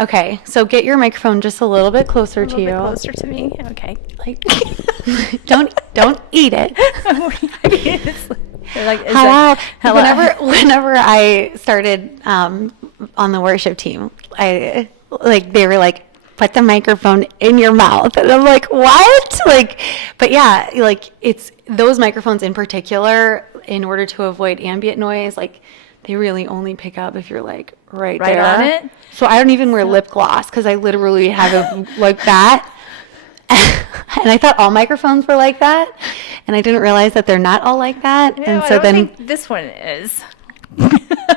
Okay, so get your microphone just a little bit closer to A you. little bit closer to me. Okay. Like, don't eat it. They're like, hello. Whenever I started on the worship team, they were like, put the microphone in your mouth, and I'm like, what? Like, but yeah, like it's those microphones in particular, in order to avoid ambient noise, like they really only pick up if you're like right there on it. So I don't even wear lip gloss because I literally have it like that. And I thought all microphones were like that, and I didn't realize that they're not all like that. No, and I so don't think this one is.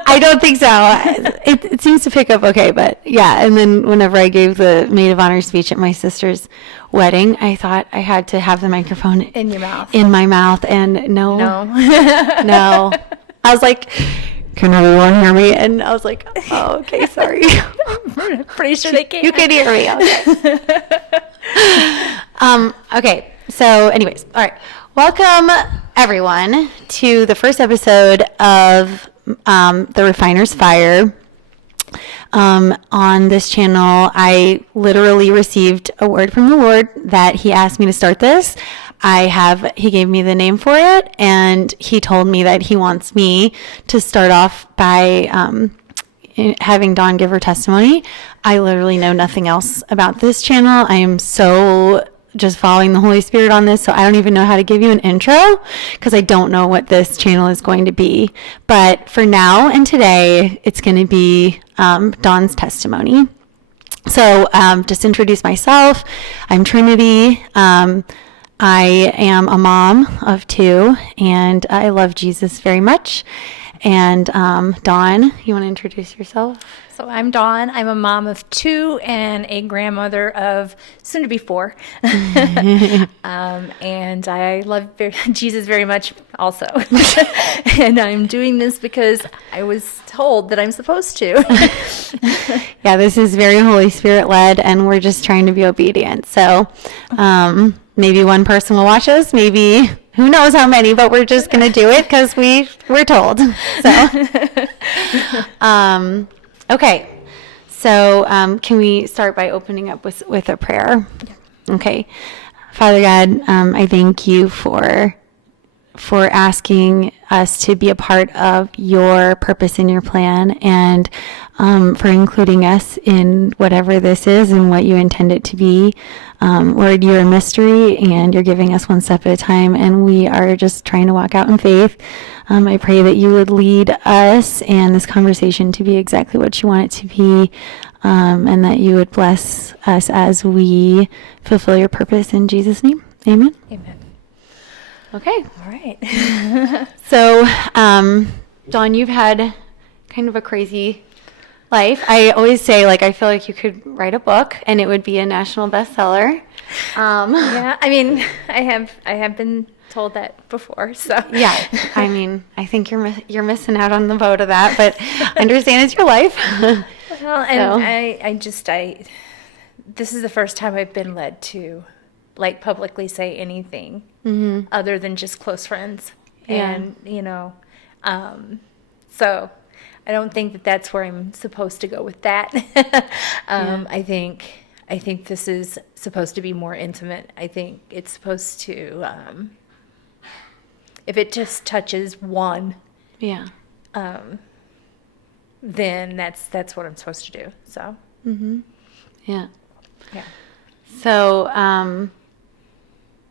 I don't think so. It seems to pick up okay, but yeah. And then whenever I gave the maid of honor speech at my sister's wedding, I thought I had to have the microphone in your mouth, in my mouth, and no. No. I was like, can everyone hear me? And I was like, oh, okay, sorry. I'm pretty sure they can. You can hear me. Okay. So anyways, all right. Welcome everyone to the first episode of The Refiner's Fire. On this channel, I literally received a word from the Lord that he asked me to start this. He gave me the name for it, and he told me that he wants me to start off by having Dawn give her testimony. I literally know nothing else about this channel. I am so just following the Holy Spirit on this, so I don't even know how to give you an intro because I don't know what this channel is going to be. But for now and today, it's going to be Dawn's testimony. So just introduce myself. I'm Trinity. I am a mom of 2, and I love Jesus very much. And Dawn, you want to introduce yourself? So I'm Dawn. I'm a mom of 2 and a grandmother of soon to be 4. And I love Jesus very much also. And I'm doing this because I was told that I'm supposed to. Yeah, this is very Holy Spirit led, and we're just trying to be obedient. So maybe one person will watch us, maybe who knows how many, but we're just going to do it because we're told. So, okay. So can we start by opening up with a prayer? Yeah. Okay. Father God, I thank you for asking us to be a part of your purpose and your plan, and for including us in whatever this is and what you intend it to be. Lord, you're a mystery, and you're giving us one step at a time, and we are just trying to walk out in faith. I pray that you would lead us and this conversation to be exactly what you want it to be, and that you would bless us as we fulfill your purpose in Jesus' name. Amen. Amen. Okay. All right. So, Dawn, you've had kind of a crazy life. I always say, I feel like you could write a book and it would be a national bestseller. Yeah, I mean, I have been told that before, so. Yeah, I mean, I think you're missing out on the boat of that, but I understand it's your life. Well, and so. This is the first time I've been led to, publicly say anything other than just close friends. Yeah. And, so I don't think that that's where I'm supposed to go with that. Yeah. I think this is supposed to be more intimate. I think it's supposed to, if it just touches one, Yeah. then that's what I'm supposed to do. So. Yeah. Yeah. So,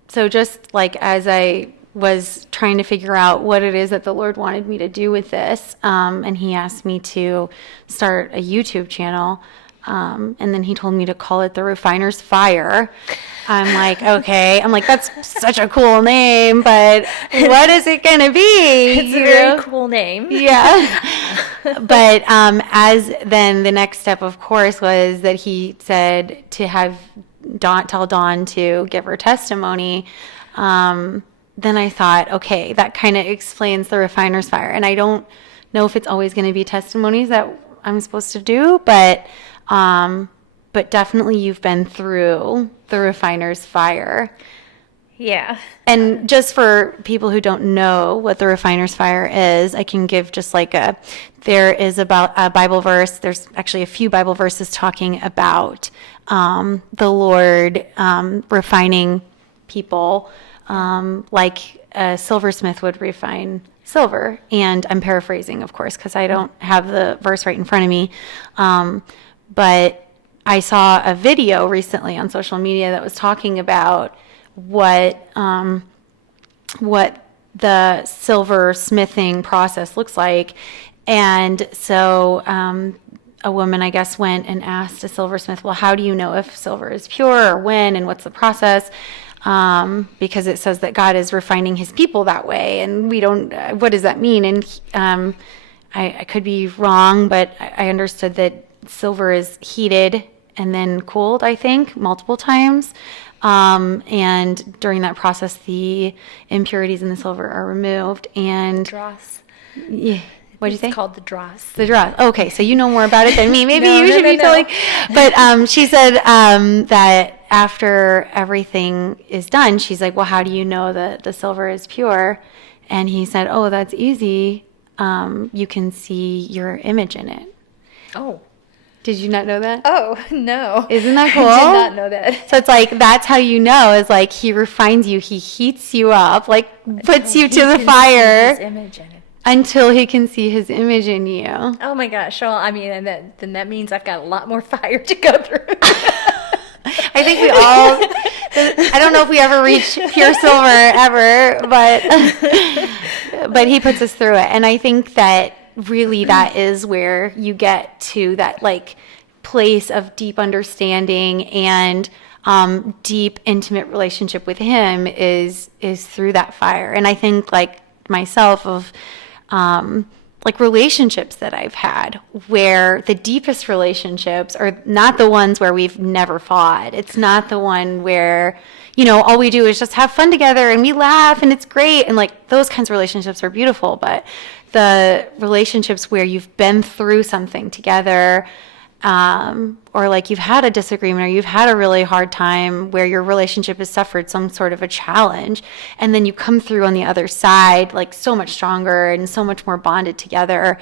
so just as I was trying to figure out what it is that the Lord wanted me to do with this, and he asked me to start a YouTube channel, and then he told me to call it The Refiner's Fire. I'm like, okay. I'm like, that's such a cool name, but what is it going to be? It's a very cool name. Yeah. But as then the next step, of course, was that he said to have tell Dawn to give her testimony. Then I thought, okay, that kind of explains The Refiner's Fire. And I don't know if it's always going to be testimonies that I'm supposed to do, but definitely you've been through The Refiner's Fire. Yeah. And just for people who don't know what the refiner's fire is, I can give just like there is about a Bible verse. There's actually a few Bible verses talking about the Lord refining people like a silversmith would refine silver. And I'm paraphrasing, of course, because I don't have the verse right in front of me. But I saw a video recently on social media that was talking about what the silver smithing process looks like. And so a woman, I guess, went and asked a silversmith, well, how do you know if silver is pure or when and what's the process? Because it says that God is refining his people that way. And we don't, what does that mean? And I could be wrong, but I understood that silver is heated and then cooled, I think, multiple times. And during that process, the impurities in the silver are removed. And Dross. yeah, what did you say? It's called the dross. The dross. Okay, so you know more about it than me. Maybe No, you no, should no, be no. telling. But she said that after everything is done, she's like, well, how do you know that the silver is pure? And he said, oh, that's easy. You can see your image in it. Oh. Did you not know that? Oh, no. Isn't that cool? I did not know that. So it's like, that's how you know, is like he refines you, he heats you up, like puts you to the fire His image in it. until he can see his image in you. Oh my gosh. Well, I mean, and then that means I've got a lot more fire to go through. I think we all, I don't know if we ever reach pure silver ever, but he puts us through it. And I think that really that is where you get to that like place of deep understanding and deep intimate relationship with him is through that fire. And I think like myself of like relationships that I've had where the deepest relationships are not the ones where we've never fought. It's not the one where, you know, all we do is just have fun together and we laugh and it's great. And like those kinds of relationships are beautiful. But the relationships where you've been through something together, or like you've had a disagreement or you've had a really hard time where your relationship has suffered some sort of a challenge, and then you come through on the other side like so much stronger and so much more bonded together.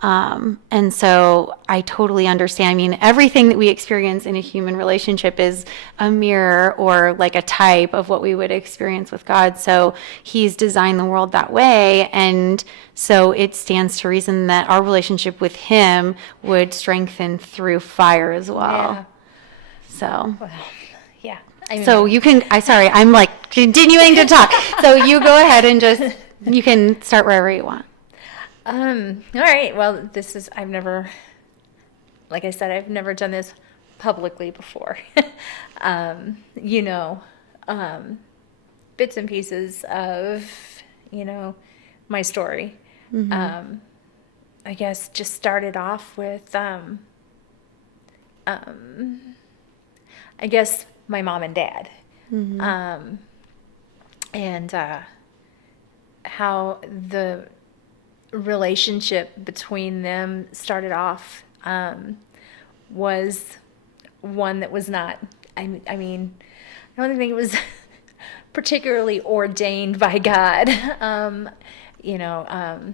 And so I totally understand. I mean, everything that we experience in a human relationship is a mirror or like a type of what we would experience with God. So he's designed the world that way. And so it stands to reason that our relationship with him would strengthen through fire as well. Yeah. So. Yeah. I mean, So you can, sorry, I'm like continuing to talk. So you go ahead and just, you can start wherever you want. all right. Well, I've never, like I said, I've never done this publicly before. You know, bits and pieces of, you know, my story. I guess just started off with, I guess my mom and dad, and how the relationship between them started off was one that was not, I mean, I don't think it was particularly ordained by God. You know,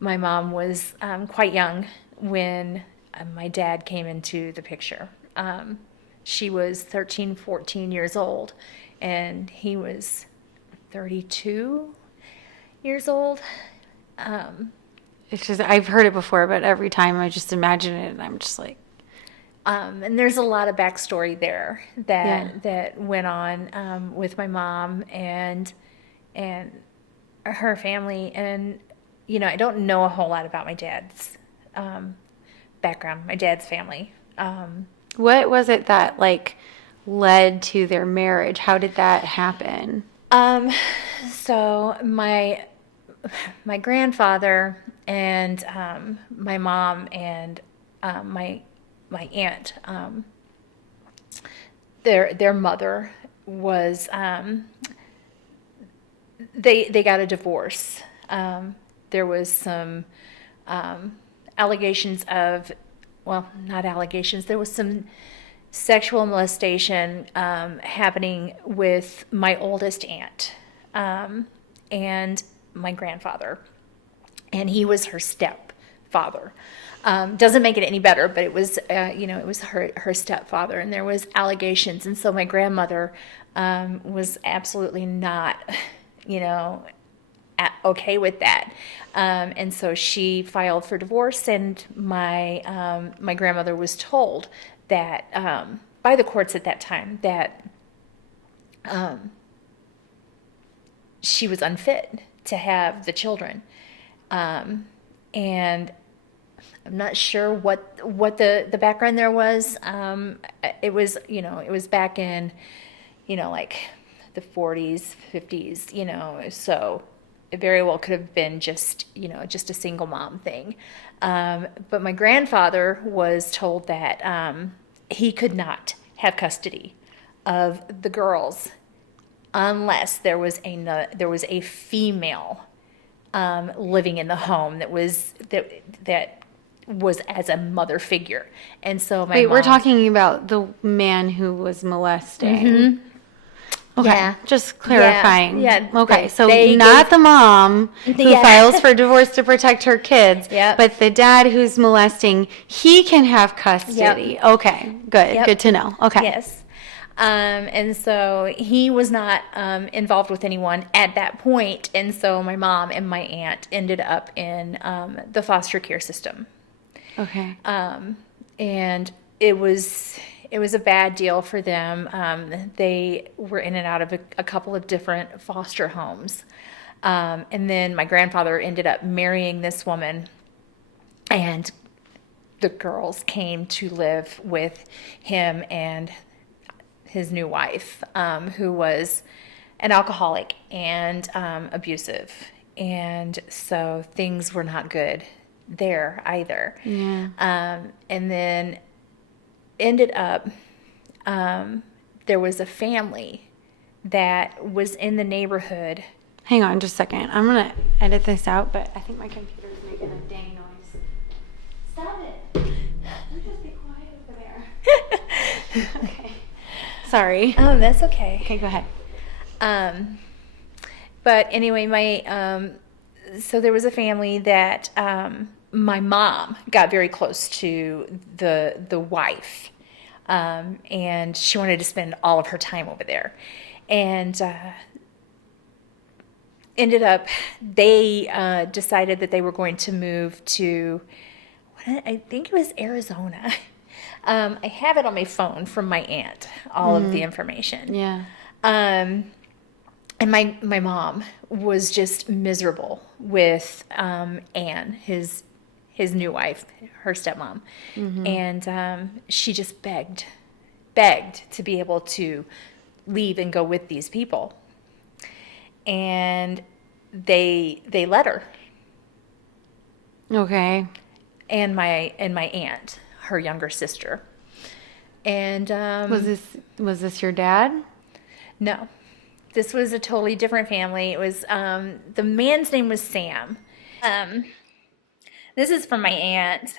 my mom was quite young when my dad came into the picture. She was 13, 14 years old, and he was 32 years old. It's just, I've heard it before, but every time I just imagine it and I'm just like. And there's a lot of backstory there that went on with my mom and her family. And, you know, I don't know a whole lot about my dad's background, my dad's family. What was it that like led to their marriage? How did that happen? So my grandfather and my mom and my aunt, their mother was they got a divorce. There was some allegations of, well, not allegations. There was some sexual molestation happening with my oldest aunt and my grandfather. And he was her stepfather. Doesn't make it any better, but it was, it was her stepfather, and there was allegations. And so my grandmother was absolutely not, okay with that. And so she filed for divorce, and my grandmother was told that by the courts at that time that she was unfit to have the children. And I'm not sure what the background there was. It was it was back in like the 40s, 50s, so it very well could have been just just a single mom thing. But my grandfather was told that he could not have custody of the girls unless there was a female living in the home that was as a mother figure. And so my Wait, we're mom- talking about the man who was molesting. Okay, Yeah. just clarifying. Yeah, Okay, so they not the mom who Yeah. files for divorce to protect her kids, Yep. but the dad who's molesting, he can have custody. Okay, good. Yep. Good to know. Okay. Yes. And so he was not involved with anyone at that point, and so my mom and my aunt ended up in the foster care system. Okay. And it was a bad deal for them. They were in and out of a couple of different foster homes. And then my grandfather ended up marrying this woman, and the girls came to live with him and his new wife, who was an alcoholic and abusive. And so things were not good there either. Yeah. And then ended up, there was a family that was in the neighborhood. Hang on just a second. I'm going to edit this out, but I think my computer's making a dang noise. Stop it. You just be quiet over there. Okay. Sorry. Oh, that's okay. Okay, go ahead. But anyway, so there was a family that my mom got very close to the wife, and she wanted to spend all of her time over there, and ended up they decided that they were going to move to, I think it was Arizona. I have it on my phone from my aunt, all of the information. Yeah. And my mom was just miserable with Anne, his new wife, her stepmom, and she just begged to be able to leave and go with these people, and they let her. Okay. And my aunt, her younger sister, and Was this your dad? no. This was a totally different family. It was, the man's name was Sam. This is from my aunt.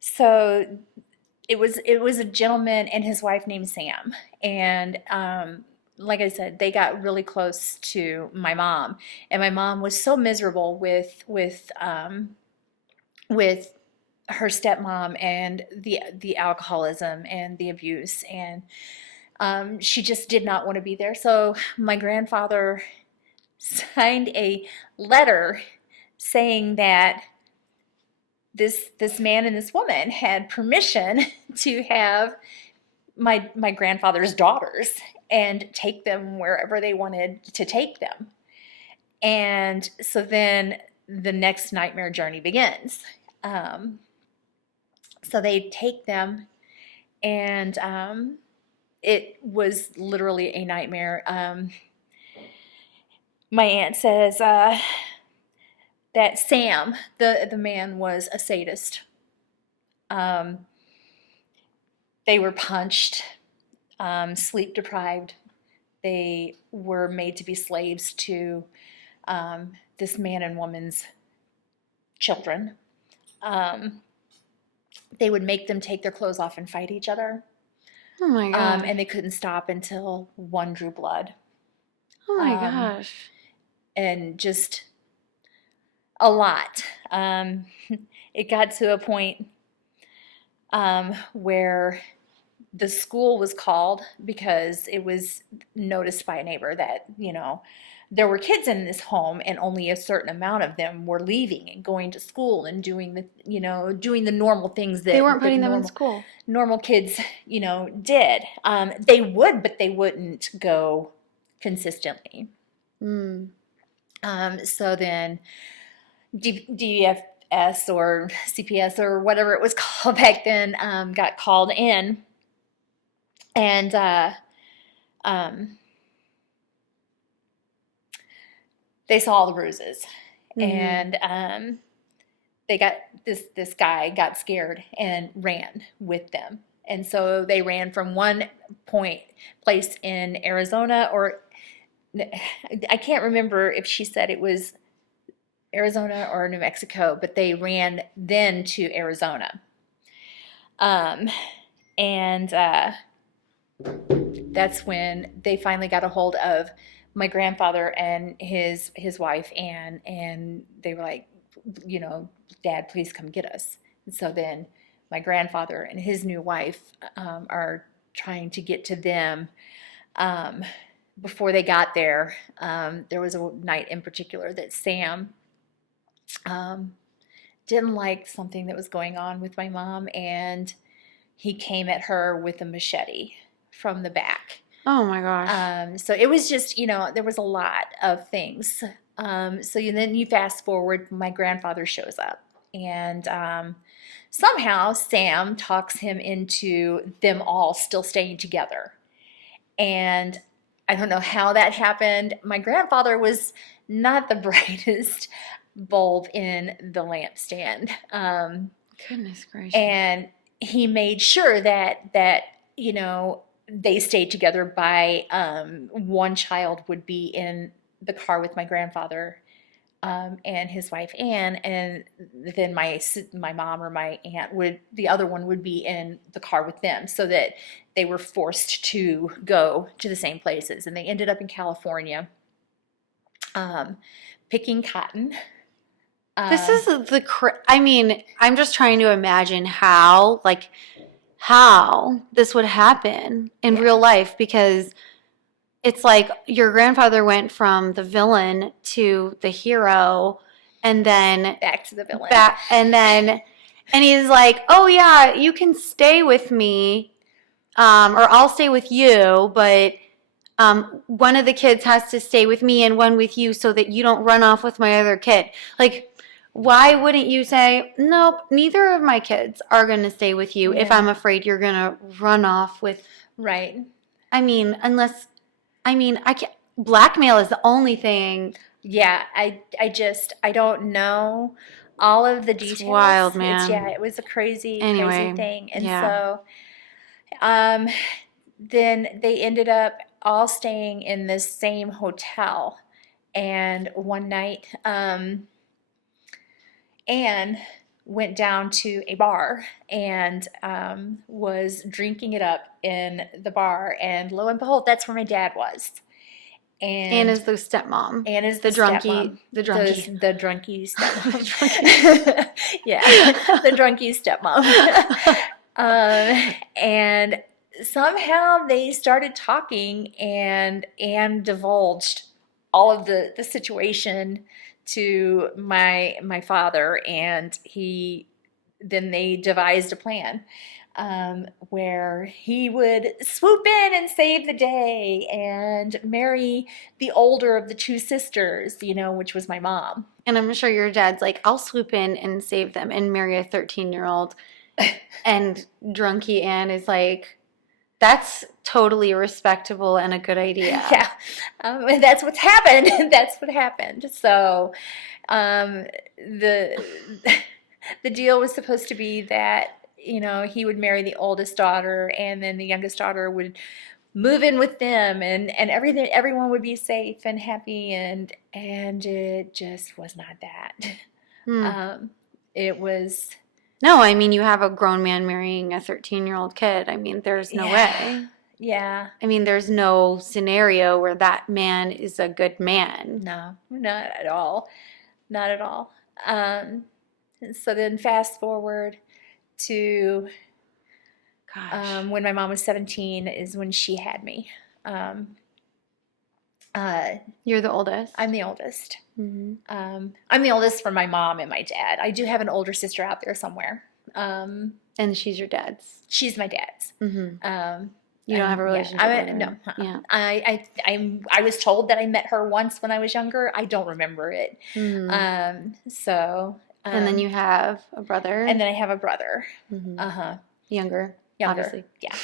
So it was a gentleman and his wife named Sam. And, like I said, they got really close to my mom. And my mom was so miserable with her stepmom and the alcoholism and the abuse, and she just did not want to be there. So my grandfather signed a letter saying that this man and this woman had permission to have my grandfather's daughters and take them wherever they wanted to take them. And so then the next nightmare journey begins. So they take them, and it was literally a nightmare. My aunt says that Sam, the man, was a sadist. They were punched, sleep deprived. They were made to be slaves to this man and woman's children. they would make them take their clothes off and fight each other. Oh my gosh. And they couldn't stop until one drew blood. Oh my Um, gosh. and just a lot. It got to a point where the school was called because it was noticed by a neighbor that, there were kids in this home and only a certain amount of them were leaving and going to school and doing the normal things that They weren't putting them in normal school. normal kids, did. They would, but they wouldn't go consistently. Mm. So then DFS or CPS or whatever it was called back then got called in, and they saw all the bruises, Mhm. and they got this guy got scared and ran with them, and so they ran from one place in Arizona, or I can't remember if she said it was Arizona or New Mexico, but they ran then to Arizona. And that's when they finally got a hold of my grandfather and his wife, and they were like, Dad, please come get us. And so then my grandfather and his new wife are trying to get to them. Before they got there, there was a night in particular that Sam didn't like something that was going on with my mom, and he came at her with a machete from the back. Oh my gosh. So it was just, there was a lot of things. Then you fast forward, my grandfather shows up, and somehow Sam talks him into them all still staying together. And I don't know how that happened. My grandfather was not the brightest bulb in the lampstand. Goodness gracious. And he made sure that they stayed together by one child would be in the car with my grandfather and his wife Ann, and then my mom or my aunt the other one would be in the car with them, so that they were forced to go to the same places, and they ended up in California picking cotton. This is I mean, I'm just trying to imagine how this would happen in real life, because it's like your grandfather went from the villain to the hero, and then back to the villain. And he's like, "Oh yeah, you can stay with me, or I'll stay with you, but one of the kids has to stay with me and one with you, so that you don't run off with my other kid." Like, why wouldn't you say, "Nope, neither of my kids are going to stay with you if I'm afraid you're going to run off with..." Right. I mean, I can't. Blackmail is the only thing. Yeah, I don't know all of the details. It's wild, man. It was a crazy Anyway, thing. And yeah. so then they ended up all staying in this same hotel. And one night, Anne went down to a bar and was drinking it up in the bar. And lo and behold, that's where my dad was. And Anne is the stepmom. Anne is the drunkie. stepmom. The drunkie. The drunkie stepmom. Yeah, the drunkie stepmom. And somehow they started talking, and Anne divulged all of the situation to my father, and then they devised a plan where he would swoop in and save the day and marry the older of the two sisters, which was my mom. And I'm sure your dad's like, "I'll swoop in and save them and marry a 13-year-old." And drunkie Anne is like, "That's totally respectable and a good idea." Yeah, that's what's happened. That's what happened. So the deal was supposed to be that he would marry the oldest daughter, and then the youngest daughter would move in with them, and everyone would be safe and happy, and it just was not that. It was No, I mean, you have a grown man marrying a 13-year-old kid. I mean, there's no way. Yeah. I mean, there's no scenario where that man is a good man. No, not at all. Not at all. So then fast forward to Gosh. when my mom was 17 is when she had me. You're the oldest. I'm the oldest. Hmm. I'm the oldest from my mom and my dad. I do have an older sister out there somewhere. And she's your dad's. She's my dad's. Hmm. You don't have a relationship with her? No. Yeah. I was told that I met her once when I was younger. I don't remember it. Mhm. And then you have a brother. And then I have a brother. Mhm. Younger, Younger. obviously. Yeah.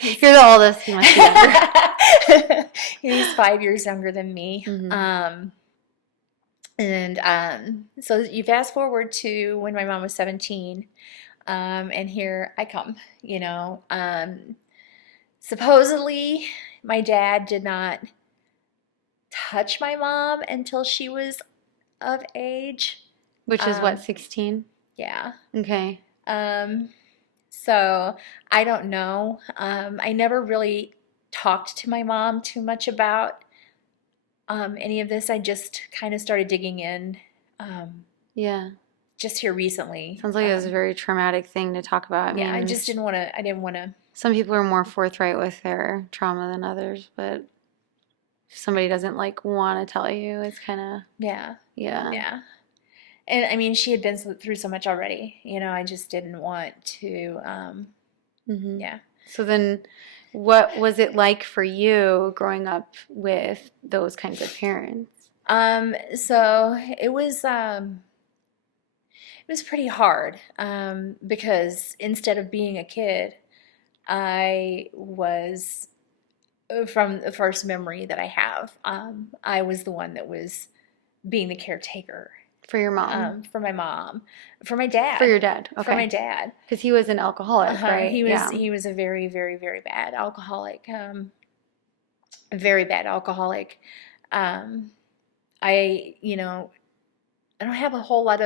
You're the oldest. You must be younger. He's 5 years younger than me. Mhm. So you fast forward to when my mom was 17, and here I come, you know. Supposedly, my dad did not touch my mom until she was of age. Which is what, 16? Yeah. Okay. So I don't know. I never really talked to my mom too much about any of this. I just kind of started digging in Yeah. just here recently. Sounds like it was a very traumatic thing to talk about. I Yeah, I mean, just didn't want to. I didn't want to. some people are more forthright with their trauma than others, but if somebody doesn't like want to tell you, it's kind of, Yeah, yeah. and I mean, she had been through so much already. You know, I just didn't want to. Hmm. Yeah. So then, what was it like for you growing up with those kinds of parents? So it was pretty hard because instead of being a kid, I was from the first memory that I have. I was the one that was being the caretaker For your mom? for my mom, for my dad, For your dad? for my Okay. dad. Because he was an alcoholic, right? He was Yeah. he was a very, very, very bad alcoholic. A very bad alcoholic. I I don't have a whole lot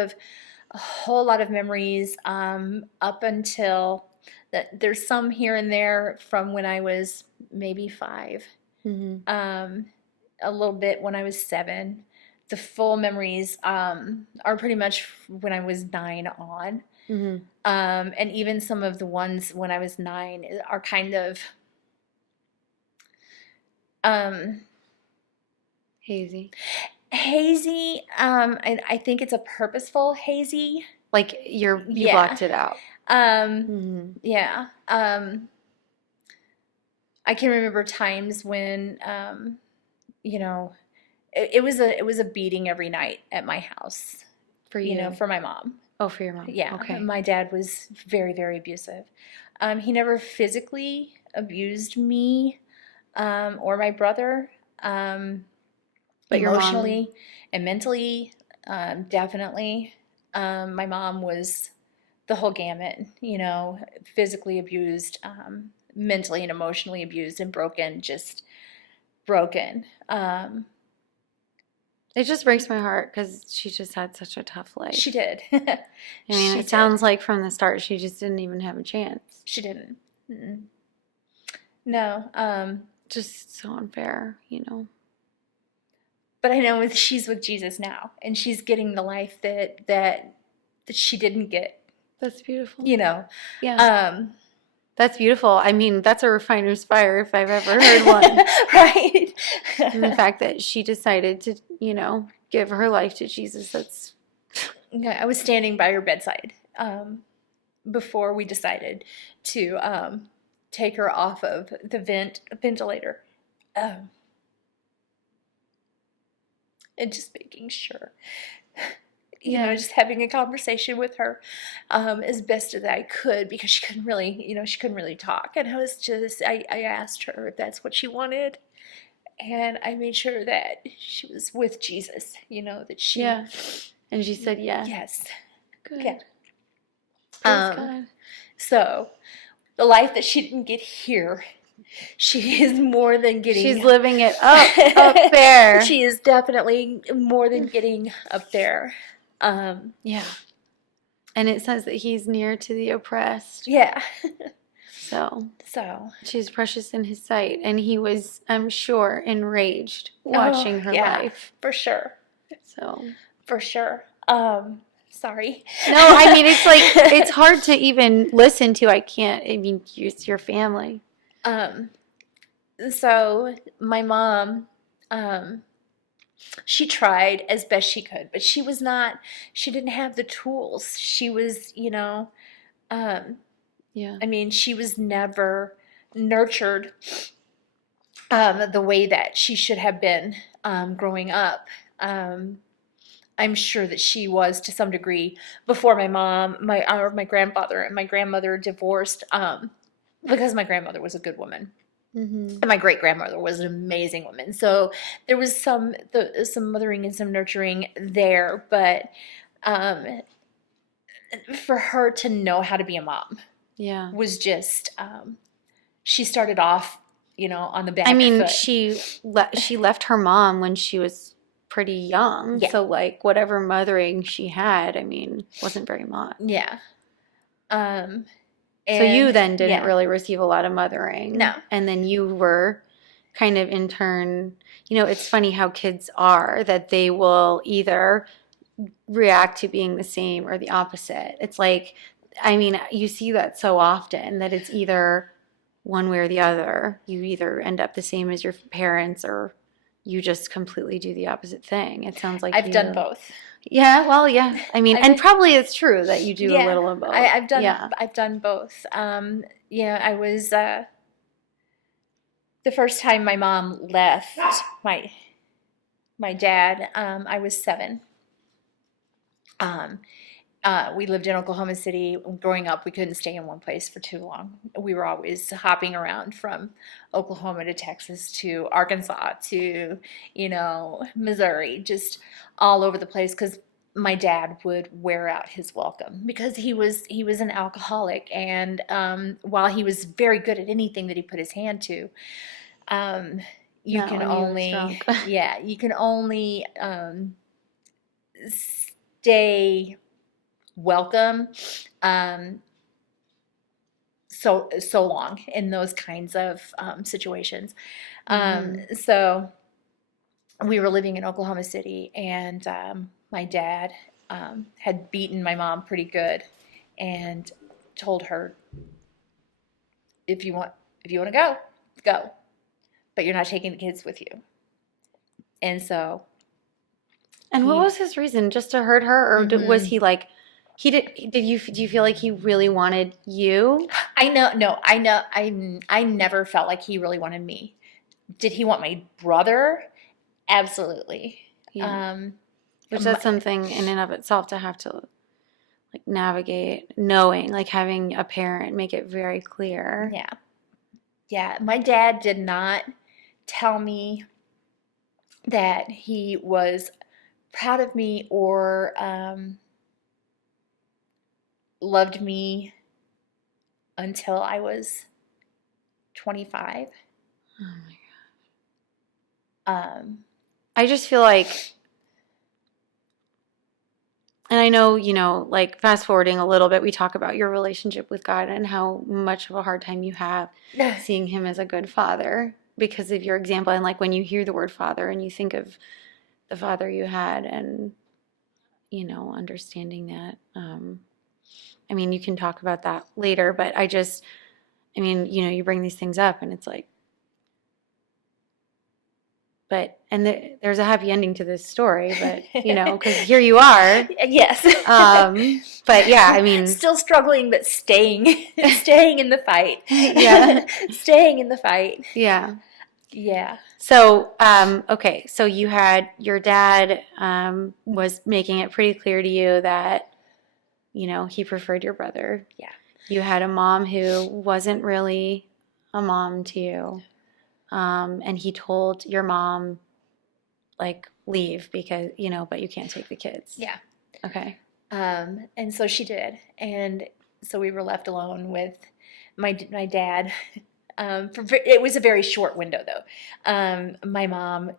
of memories up until that. There's some here and there from when I was maybe 5, Hmm. a little bit when I was 7. The full memories are pretty much when I was 9 on. Hmm. And even some of the ones when I was 9 are kind of Hazy. hazy. I think it's a purposeful hazy. Like you Yeah. blocked it out. Hmm. Yeah. I can remember times when it was a beating every night at my house, For you. for my mom. Oh, for your mom. Yeah. Okay. My dad was very, very abusive. He never physically abused me or my brother, But your mom- emotionally and mentally, definitely. My mom was the whole gamut, physically abused, mentally and emotionally abused and broken, just broken. It just breaks my heart because she just had such a tough life. She did. I mean, She it sounds like from the start she just didn't even have a chance. She didn't. Mm-mm. No. Just so unfair, But I know she's with Jesus now, and she's getting the life that she didn't get. That's beautiful. Yeah. That's beautiful. I mean, that's a refiner's fire if I've ever heard one. Right. And the fact that she decided to, give her life to Jesus, that's... Yeah, I was standing by her bedside before we decided to take her off of the ventilator. And just making sure, just having a conversation with her as best as I could, because she couldn't really talk. And I asked her if that's what she wanted. And I made sure that she was with Jesus, that she... Yeah. And she said yes. Yes. Good. Yeah. Praise God. So, the life that she didn't get here, she is more than getting... She's living it up there. She is definitely more than getting up there. Yeah. And it says that he's near to the oppressed. Yeah. So So, she's precious in his sight. And he was, I'm sure, enraged watching her yeah, life. for sure. So. For sure. Sorry. No, I mean, it's like, it's hard to even listen to. I mean, it's your family. So my mom, she tried as best she could, but she didn't have the tools. She was, Yeah. I mean, she was never nurtured the way that she should have been growing up. I'm sure that she was to some degree before my grandfather and my grandmother divorced, because my grandmother was a good woman. Mm-hmm. And my great grandmother was an amazing woman. So there was some mothering and some nurturing there, but for her to know how to be a mom Yeah. was just she started off, on the back I mean, foot. she left her mom when she was pretty young. Yeah. So like whatever mothering she had, I mean, wasn't very much. Yeah. So you then didn't yeah. really receive a lot of mothering. No. And then you were kind of in turn, it's funny how kids are, that they will either react to being the same or the opposite. It's like, I mean, you see that so often that it's either one way or the other. You either end up the same as your parents or you just completely do the opposite thing. It sounds like I've done both. Yeah, well, yeah. I mean, and probably it's true that you do a Yeah, little of both. I've done Yeah. I've done both. I was the first time my mom left my dad, I was 7. We lived in Oklahoma City. Growing up, we couldn't stay in one place for too long. We were always hopping around from Oklahoma to Texas to Arkansas to, Missouri, just all over the place because my dad would wear out his welcome because he was an alcoholic, and while he was very good at anything that he put his hand to, you Not can when he was only drunk. you can only stay welcome so long in those kinds of situations. So we were living in Oklahoma City, and my dad had beaten my mom pretty good and told her, if you want to go, but you're not taking the kids with you. And so And what was his reason? Just to hurt her, or was he like, do you feel like he really wanted you? I never felt like he really wanted me. Did he want my brother? Absolutely. Yeah. Which that's something in and of itself to have to like navigate, knowing, like having a parent make it very clear. Yeah. Yeah. My dad did not tell me that he was proud of me or loved me until I was 25. Oh my God. I just feel like, and I know, like fast forwarding a little bit, we talk about your relationship with God and how much of a hard time you have seeing him as a good father because of your example. And like when you hear the word father and you think of the father you had and, understanding that. I mean, you can talk about that later, but you bring these things up and it's like, there's a happy ending to this story, but, because here you are. Yes. But yeah, I mean. Still struggling, but staying in the fight. Yeah. Staying in the fight. Yeah. Yeah. So, okay. So you had your dad was making it pretty clear to you that, he preferred your brother. Yeah. You had a mom who wasn't really a mom to you. And he told your mom, like, leave because, but you can't take the kids. Yeah. Okay. And so she did. And so we were left alone with my dad. It was a very short window, though. My mom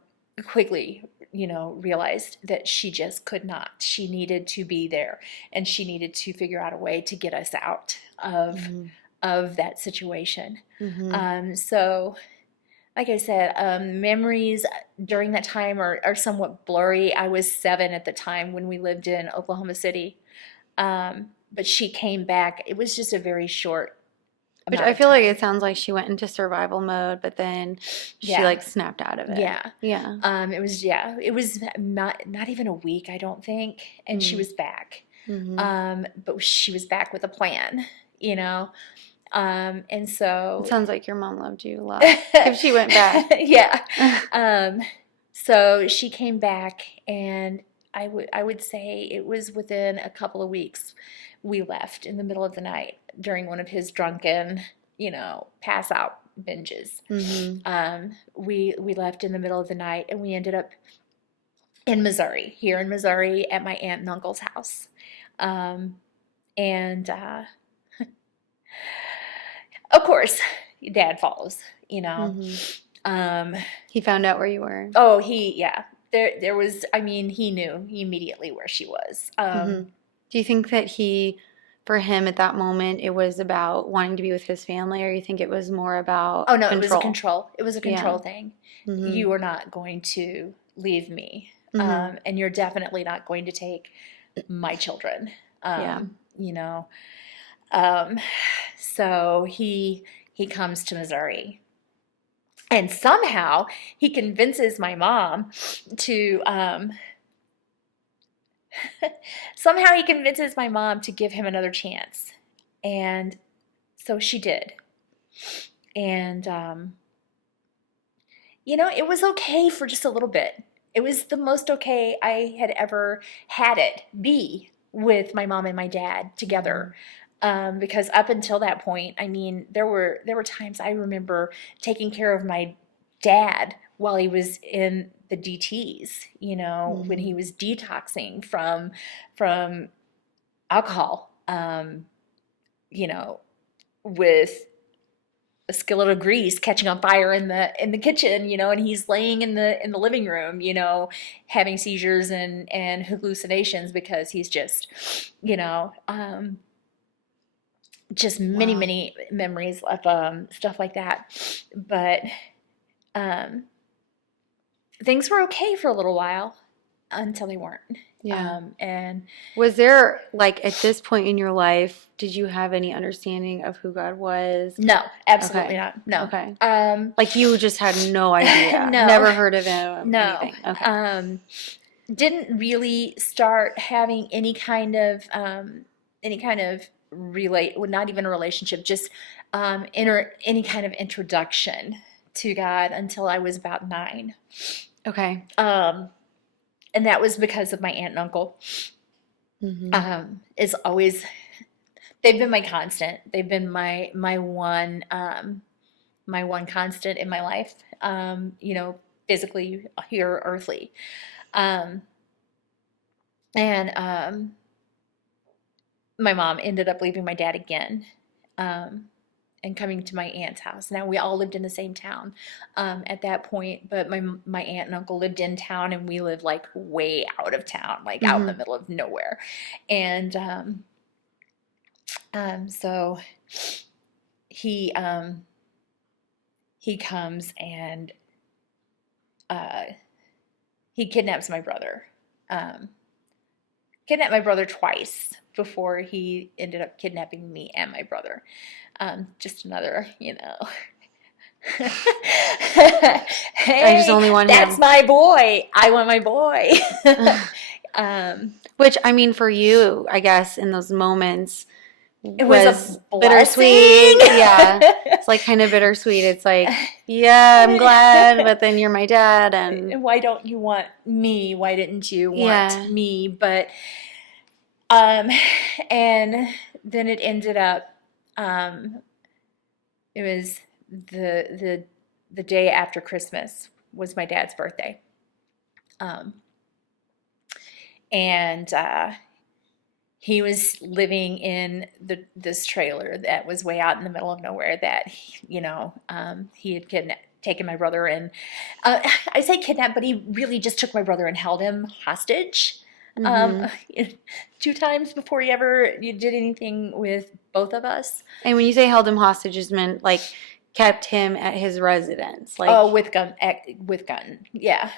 quickly, realized that she just could not. She needed to be there, and she needed to figure out a way to get us out of that situation. So, like I said, memories during that time are somewhat blurry. I was 7 at the time when we lived in Oklahoma City. But she came back. It was just a very short Which amount I of feel like time. it sounds like she went into survival mode, but then she Yeah. like snapped out of it. Yeah. Yeah. It was not even a week, I don't think, and she was back. But she was back with a plan, and so It sounds like your mom loved you a lot if she went back. yeah. So she came back, and I would say it was within a couple of weeks we left in the middle of the night during one of his drunken, pass out binges. We left in the middle of the night, and we ended up in Missouri, here in Missouri, at my aunt and uncle's house. And of course, Dad follows, He found out where you were. Oh, yeah. There was, he knew immediately where she was. Do you think that for him at that moment, it was about wanting to be with his family, or you think it was more about Oh, no, control? it was a control. It was a control Yeah. thing. You are not going to leave me. And you're definitely not going to take my children. Yeah. So he comes to Missouri. And somehow he convinces my mom to give him another chance. And so she did. And it was okay for just a little bit. It was the most okay I had ever had it be with my mom and my dad together. Because up until that point, there were times I remember taking care of my dad while he was in the DTs, when he was detoxing from alcohol, with a skillet of grease catching on fire in the kitchen, and he's laying in the living room, having seizures and hallucinations because he's just, just many, Wow. many memories of stuff like that. But things were okay for a little while until they weren't. Yeah. And Was there, like, at this point in your life, did you have any understanding of who God was? no, absolutely Okay. not. No. Okay. Like, you just had no idea. No. Never heard of him. No. Anything. Okay. Didn't really start having any kind of not even a relationship, just any kind of introduction to God until I was about 9. Okay. And that was because of my aunt and uncle. It's always, they've been my constant. They've been my one constant in my life. Physically here, earthly. And my mom ended up leaving my dad again, and coming to my aunt's house. Now, we all lived in the same town at that point, but my aunt and uncle lived in town, and we lived like way out of town, like out in the middle of nowhere. And so he comes and he kidnaps my brother. Kidnapped my brother twice before he ended up kidnapping me and my brother. Just another, I hey, just only want that's him. my boy. I want my boy. Which, for you, I guess, in those moments, It was a bittersweet. blessing. Yeah. It's like kind of bittersweet. It's like, yeah, I'm glad, but then you're my dad. And Why don't you want me? Why didn't you want Yeah. me? But, and then it ended up, it was the day after Christmas was my dad's birthday. And he was living in this trailer that was way out in the middle of nowhere that, he had taken my brother and I say kidnapped, but he really just took my brother and held him hostage. Mm-hmm. 2 times before you did anything with both of us. And when you say held him hostages, meant like kept him at his residence, like Oh, with gun, yeah.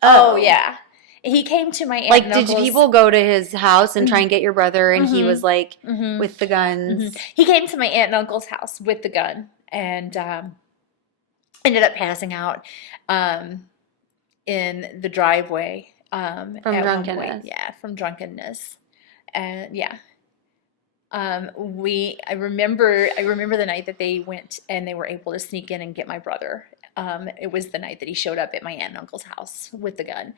Oh, yeah. He came to my aunt like and did uncle's. people go to his house and try and get your brother, and he was like Mhm. with the guns? He came to my aunt and uncle's house with the gun and ended up passing out in the driveway From at one point. drunkenness. Yeah, from drunkenness. And yeah. I remember the night that they went and they were able to sneak in and get my brother. It was the night that he showed up at my aunt and uncle's house with the gun.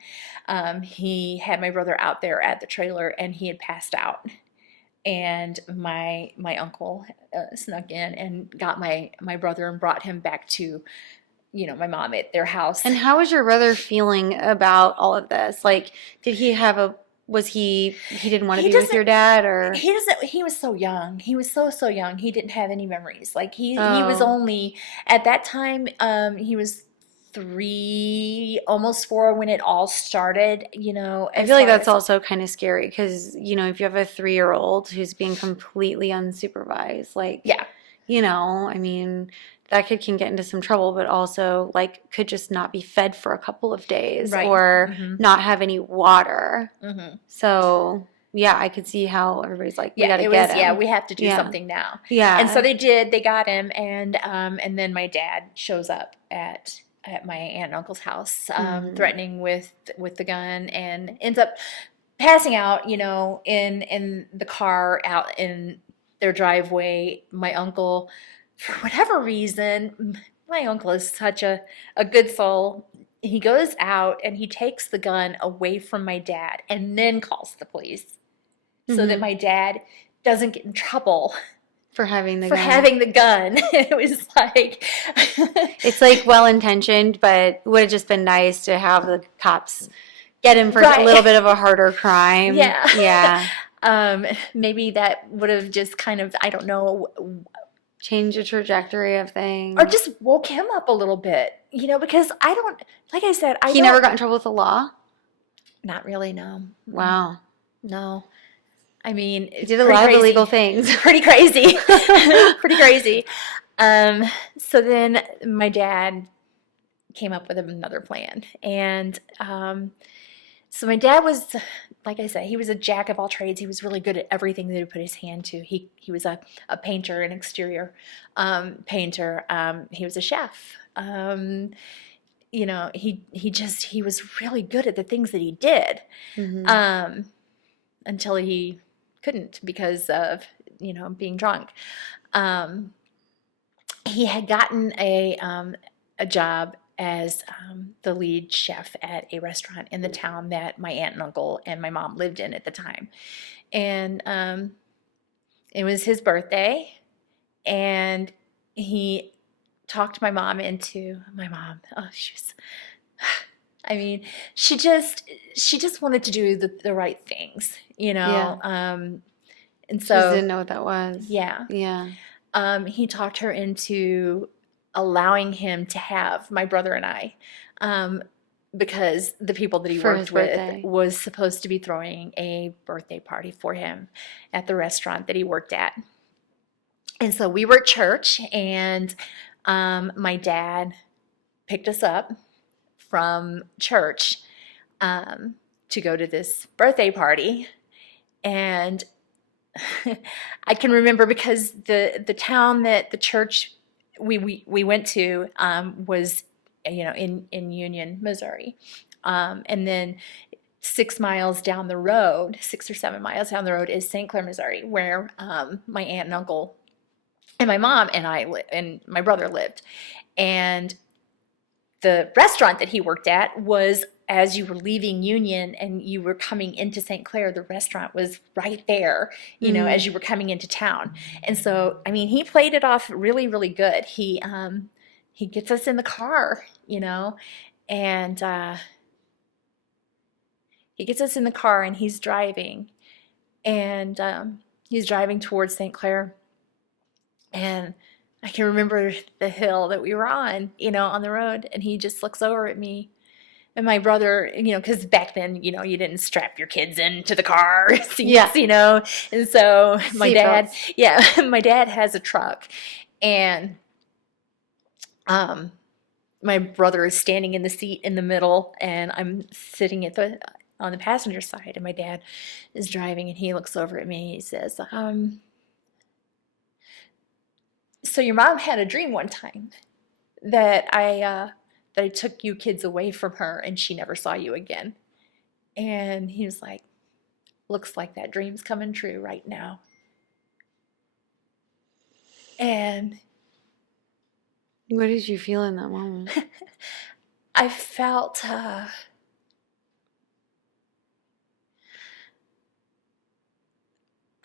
He had my brother out there at the trailer and he had passed out. And my uncle snuck in and got my brother and brought him back to, my mom at their house. And how was your brother feeling about all of this? Like, did he have he didn't want to be with your dad, or? He was so young. He was so young. He didn't have any memories. Like he was only, at that time, he was 3, almost 4 when it all started, I feel like that's also kind of scary because, if you have a 3-year-old who's being completely unsupervised, like, yeah. I mean, that kid can get into some trouble, but also like could just not be fed for a couple of days, Right. or not have any water. Mm-hmm. So yeah, I could see how everybody's like, we gotta get him. Yeah, we have to do something now. Yeah. And so they did. They got him, and then my dad shows up at my aunt and uncle's house, threatening with the gun, and ends up passing out, in the car out in their driveway. My uncle, for whatever reason, my uncle is such a good soul. He goes out and he takes the gun away from my dad and then calls the police so that my dad doesn't get in trouble for having the gun. It was like it's like well-intentioned, but would have just been nice to have the cops get him for a little bit of a harder crime. Yeah. Maybe that would have just kind of, I don't know, change the trajectory of things, or just woke him up a little bit, because I don't, like I said, he never got in trouble with the law. Not really, no. Wow. No, I mean, he did a lot of illegal things. Pretty crazy. Pretty crazy. So then my dad came up with another plan, and so my dad was, like I said, he was a jack of all trades. He was really good at everything that he put his hand to. He was a painter, an exterior painter. He was a chef. He was really good at the things that he did, until he couldn't because of, being drunk. He had gotten a job as the lead chef at a restaurant in the town that my aunt and uncle and my mom lived in at the time. And it was his birthday, and he talked my mom. Oh, she was, I mean, she just wanted to do the right things, Yeah. And so she didn't know what that was. Yeah. Yeah. He talked her into allowing him to have my brother and I, because the people that he worked with was supposed to be throwing a birthday party for him at the restaurant that he worked at. And so we were at church, and my dad picked us up from church to go to this birthday party. And I can remember because the town that the church we went to was, in Union, Missouri, and then 6 miles down the road, 6 or 7 miles down the road, is St. Clair, Missouri, where my aunt and uncle and my mom and and my brother lived. And the restaurant that he worked at was, as you were leaving Union and you were coming into St. Clair, the restaurant was right there, as you were coming into town. And so, I mean, he played it off really, really good. He gets us in the car, and he gets us in the car, and he's driving, and he's driving towards St. Clair. And I can remember the hill that we were on, on the road, and he just looks over at me. And my brother, because back then, you didn't strap your kids into the car seats, Yeah. And so my dad, Seatbelts. my dad has a truck, and my brother is standing in the seat in the middle, and I'm sitting on the passenger side, and my dad is driving, and he looks over at me, and he says, so your mom had a dream one time that I took you kids away from her and she never saw you again. And he was like, looks like that dream's coming true right now. And What did you feel in that moment? I felt I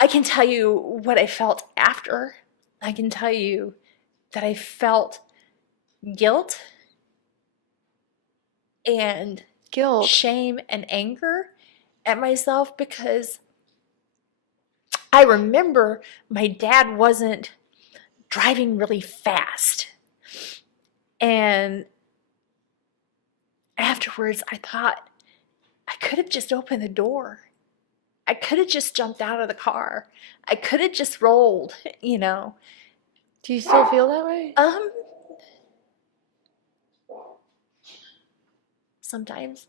can tell you what I felt after. I can tell you that I felt guilt and Guilt. shame and anger at myself, because I remember my dad wasn't driving really fast. And afterwards, I thought, I could have just opened the door. I could have just jumped out of the car. I could have just rolled, Do you still feel that way? Sometimes,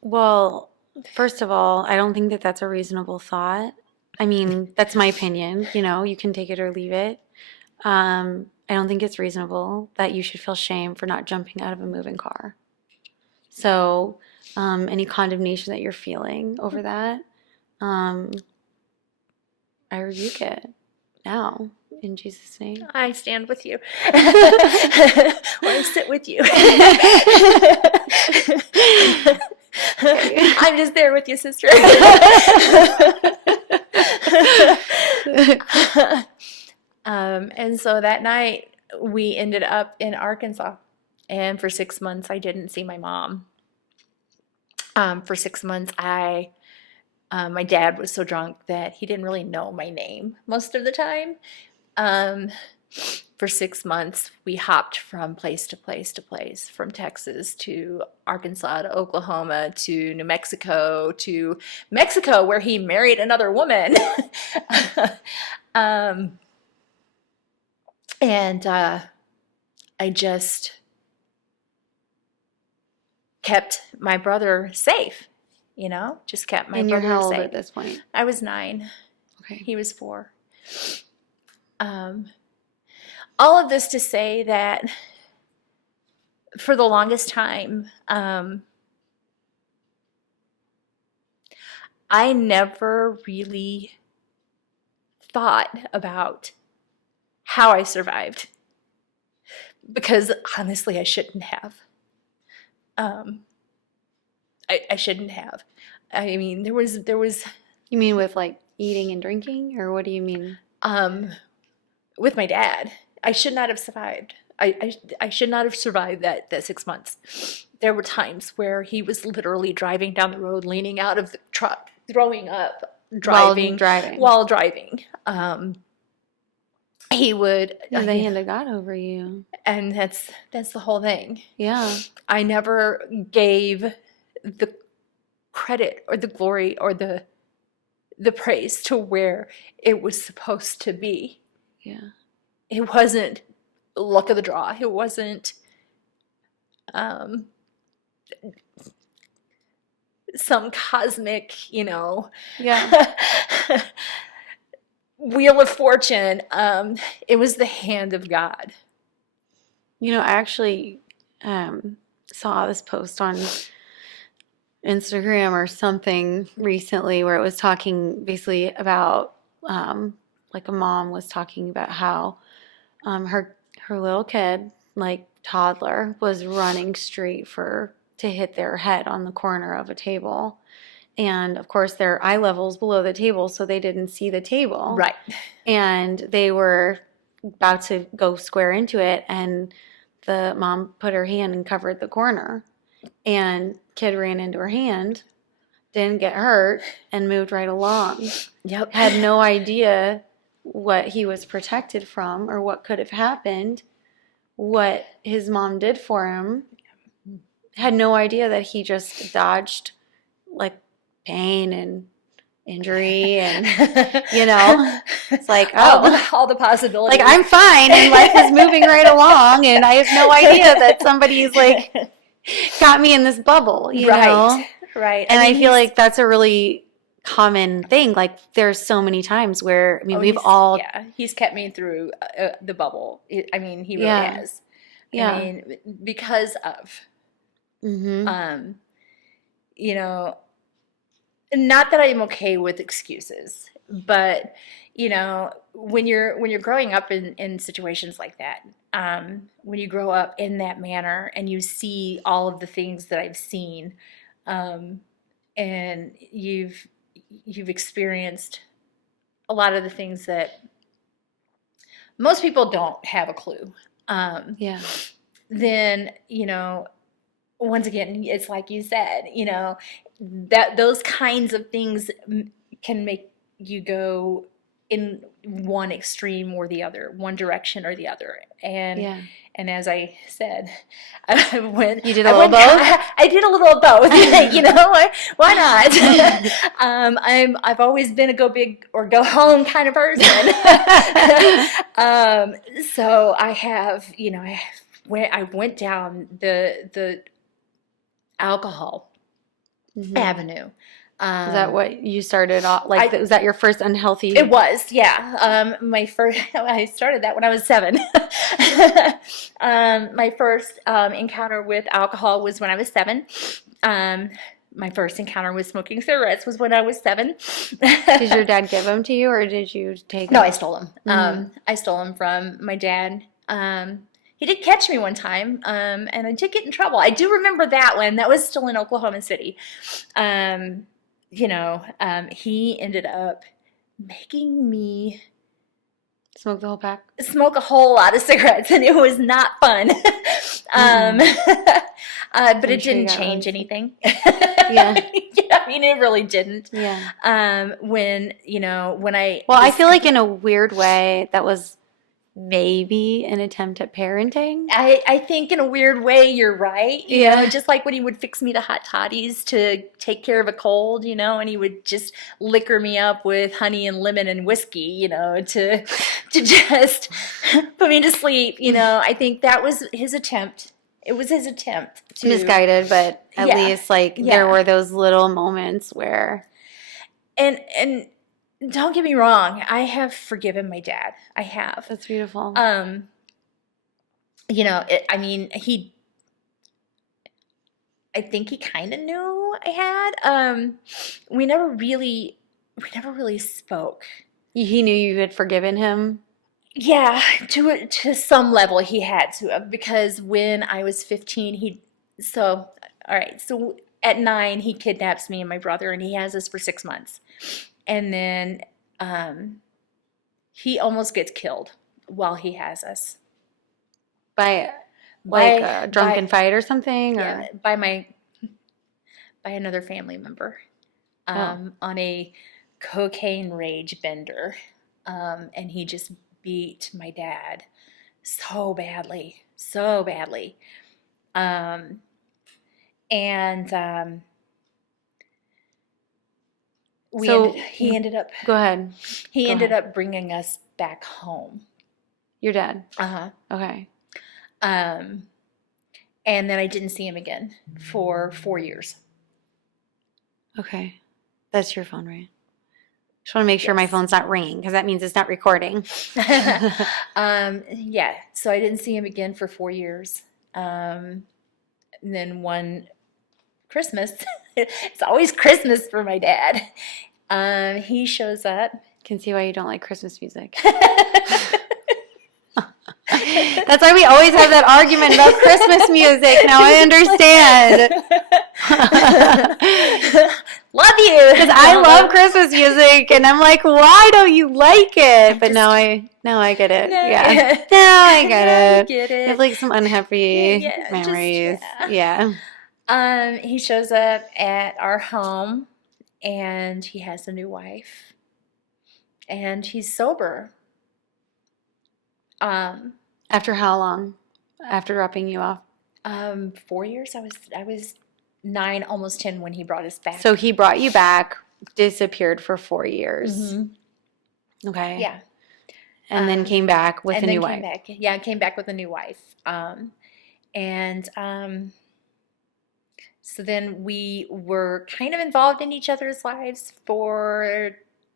Well, first of all, I don't think that that's a reasonable thought. I mean, that's my opinion. You can take it or leave it. I don't think it's reasonable that you should feel shame for not jumping out of a moving car. So, any condemnation that you're feeling over that, I rebuke it now in Jesus' name. I stand with you. Or I sit with you. I'm just there with you, sister. And so that night we ended up in Arkansas, and for 6 months I didn't see my mom. For 6 months my dad was so drunk that he didn't really know my name most of the time. For 6 months, we hopped from place to place to place, from Texas to Arkansas to Oklahoma to New Mexico to Mexico, where he married another woman. And I just kept my brother safe, just kept my And you're brother how old safe. at this point? I was 9. Okay. He was 4. All of this to say that for the longest time, I never really thought about how I survived, because honestly, I shouldn't have. I shouldn't have. I mean, there was. You mean with like eating and drinking, or what do you mean? With my dad, I should not have survived. I should not have survived that 6 months. There were times where he was literally driving down the road, leaning out of the truck, throwing up, driving. While driving. He would. The hand of God over you. And that's the whole thing. Yeah. I never gave the credit or the glory or the praise to where it was supposed to be. Yeah. It wasn't luck of the draw. It wasn't some cosmic, Yeah. wheel of fortune. It was the hand of God. I actually saw this post on Instagram or something recently where it was talking basically about like a mom was talking about how her little kid, like toddler, was running straight to hit their head on the corner of a table. And of course, their eye level's below the table, so they didn't see the table. Right. And they were about to go square into it, and the mom put her hand and covered the corner. And kid ran into her hand, didn't get hurt and moved right along. Yep. Had no idea what he was protected from or what could have happened, what his mom did for him. Had no idea that he just dodged like pain and injury and it's like, all the possibilities. like I'm fine and life is moving right along and I have no idea that somebody's like got me in this bubble, you know? Right. And I feel like that's a really common thing. Like there's so many times where, I mean, we've all. Yeah, he's kept me through the bubble. I mean, he really has. Yeah. I mean, because of, not that I'm okay with excuses, but when you're growing up in situations like that, when you grow up in that manner and you see all of the things that I've seen, and you've experienced a lot of the things that most people don't have a clue. Then once again, it's like you said, that those kinds of things can make you go in one extreme or the other, one direction or the other. And as I said, I went. You did a little both? I did a little of both. Why not? I've always been a go big or go home kind of person. So I have, I went down the alcohol avenue. Is that what you started off like? Was that your first unhealthy? It was, yeah. I started that when I was 7. My first encounter with alcohol was when I was 7. My first encounter with smoking cigarettes was when I was 7. Did your dad give them to you, or did you take them? No, I stole them. I stole them from my dad. He did catch me one time, and I did get in trouble. I do remember that one. That was still in Oklahoma City. He ended up making me smoke the whole pack? Smoke a whole lot of cigarettes, and it was not fun. But it didn't change anything. Yeah. I mean, it really didn't. Yeah. When I... Well, I feel like in a weird way that was maybe an attempt at parenting. I think in a weird way you're right. You know, just like when he would fix me the hot toddies to take care of a cold, and he would just liquor me up with honey and lemon and whiskey, to just put me to sleep. I think that was his attempt. It was his attempt to... Misguided, but at least there were those little moments where... And don't get me wrong, I have forgiven my dad. I have. That's beautiful. I think he kind of knew I had. We never really spoke. He knew you had forgiven him? Yeah, to some level he had to have, because when I was 15, so at 9 he kidnaps me and my brother, and he has us for 6 months. And then he almost gets killed while he has us. By a drunken fight or something? Yeah, by another family member on a cocaine rage bender. And he just beat my dad so badly. He ended up... Go ahead. He ended up bringing us back home. Your dad? Uh-huh. Okay. And then I didn't see him again for 4 years. Okay. That's your phone, right? Just want to make sure my phone's not ringing, because that means it's not recording. Yeah. So I didn't see him again for 4 years. And then one Christmas... It's always Christmas for my dad. He shows up. Can see why you don't like Christmas music. That's why we always have that argument about Christmas music. Now I understand. Love you. Because I love Christmas music, and I'm like, why don't you like it? But now I get it. Yeah. Now I get it. I have like some unhappy memories. Yeah. He shows up at our home and he has a new wife, and he's sober. After how long? After dropping you off? 4 years. I was 9, almost 10 when he brought us back. So he brought you back, disappeared for 4 years. Okay. Yeah. And then came back with a new wife. Yeah, came back with a new wife. So then we were kind of involved in each other's lives for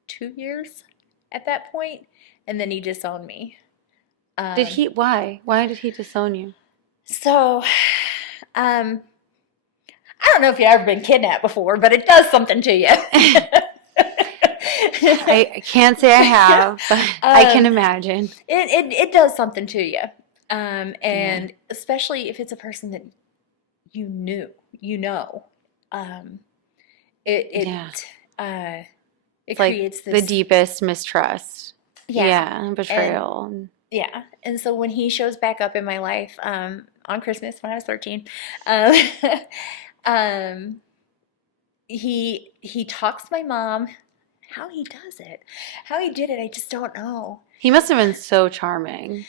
2 years at that point, and then he disowned me. Did he? Why? Why did he disown you? So, I don't know if you've ever been kidnapped before, but it does something to you. I can't say I have, but I can imagine. It does something to you. And especially if it's a person that you know. It It's creates like this the deepest mistrust. Yeah. Betrayal. Yeah. And so when he shows back up in my life, on Christmas when I was 13, he talks to my mom. How he does it, how he did it, I just don't know. He must have been so charming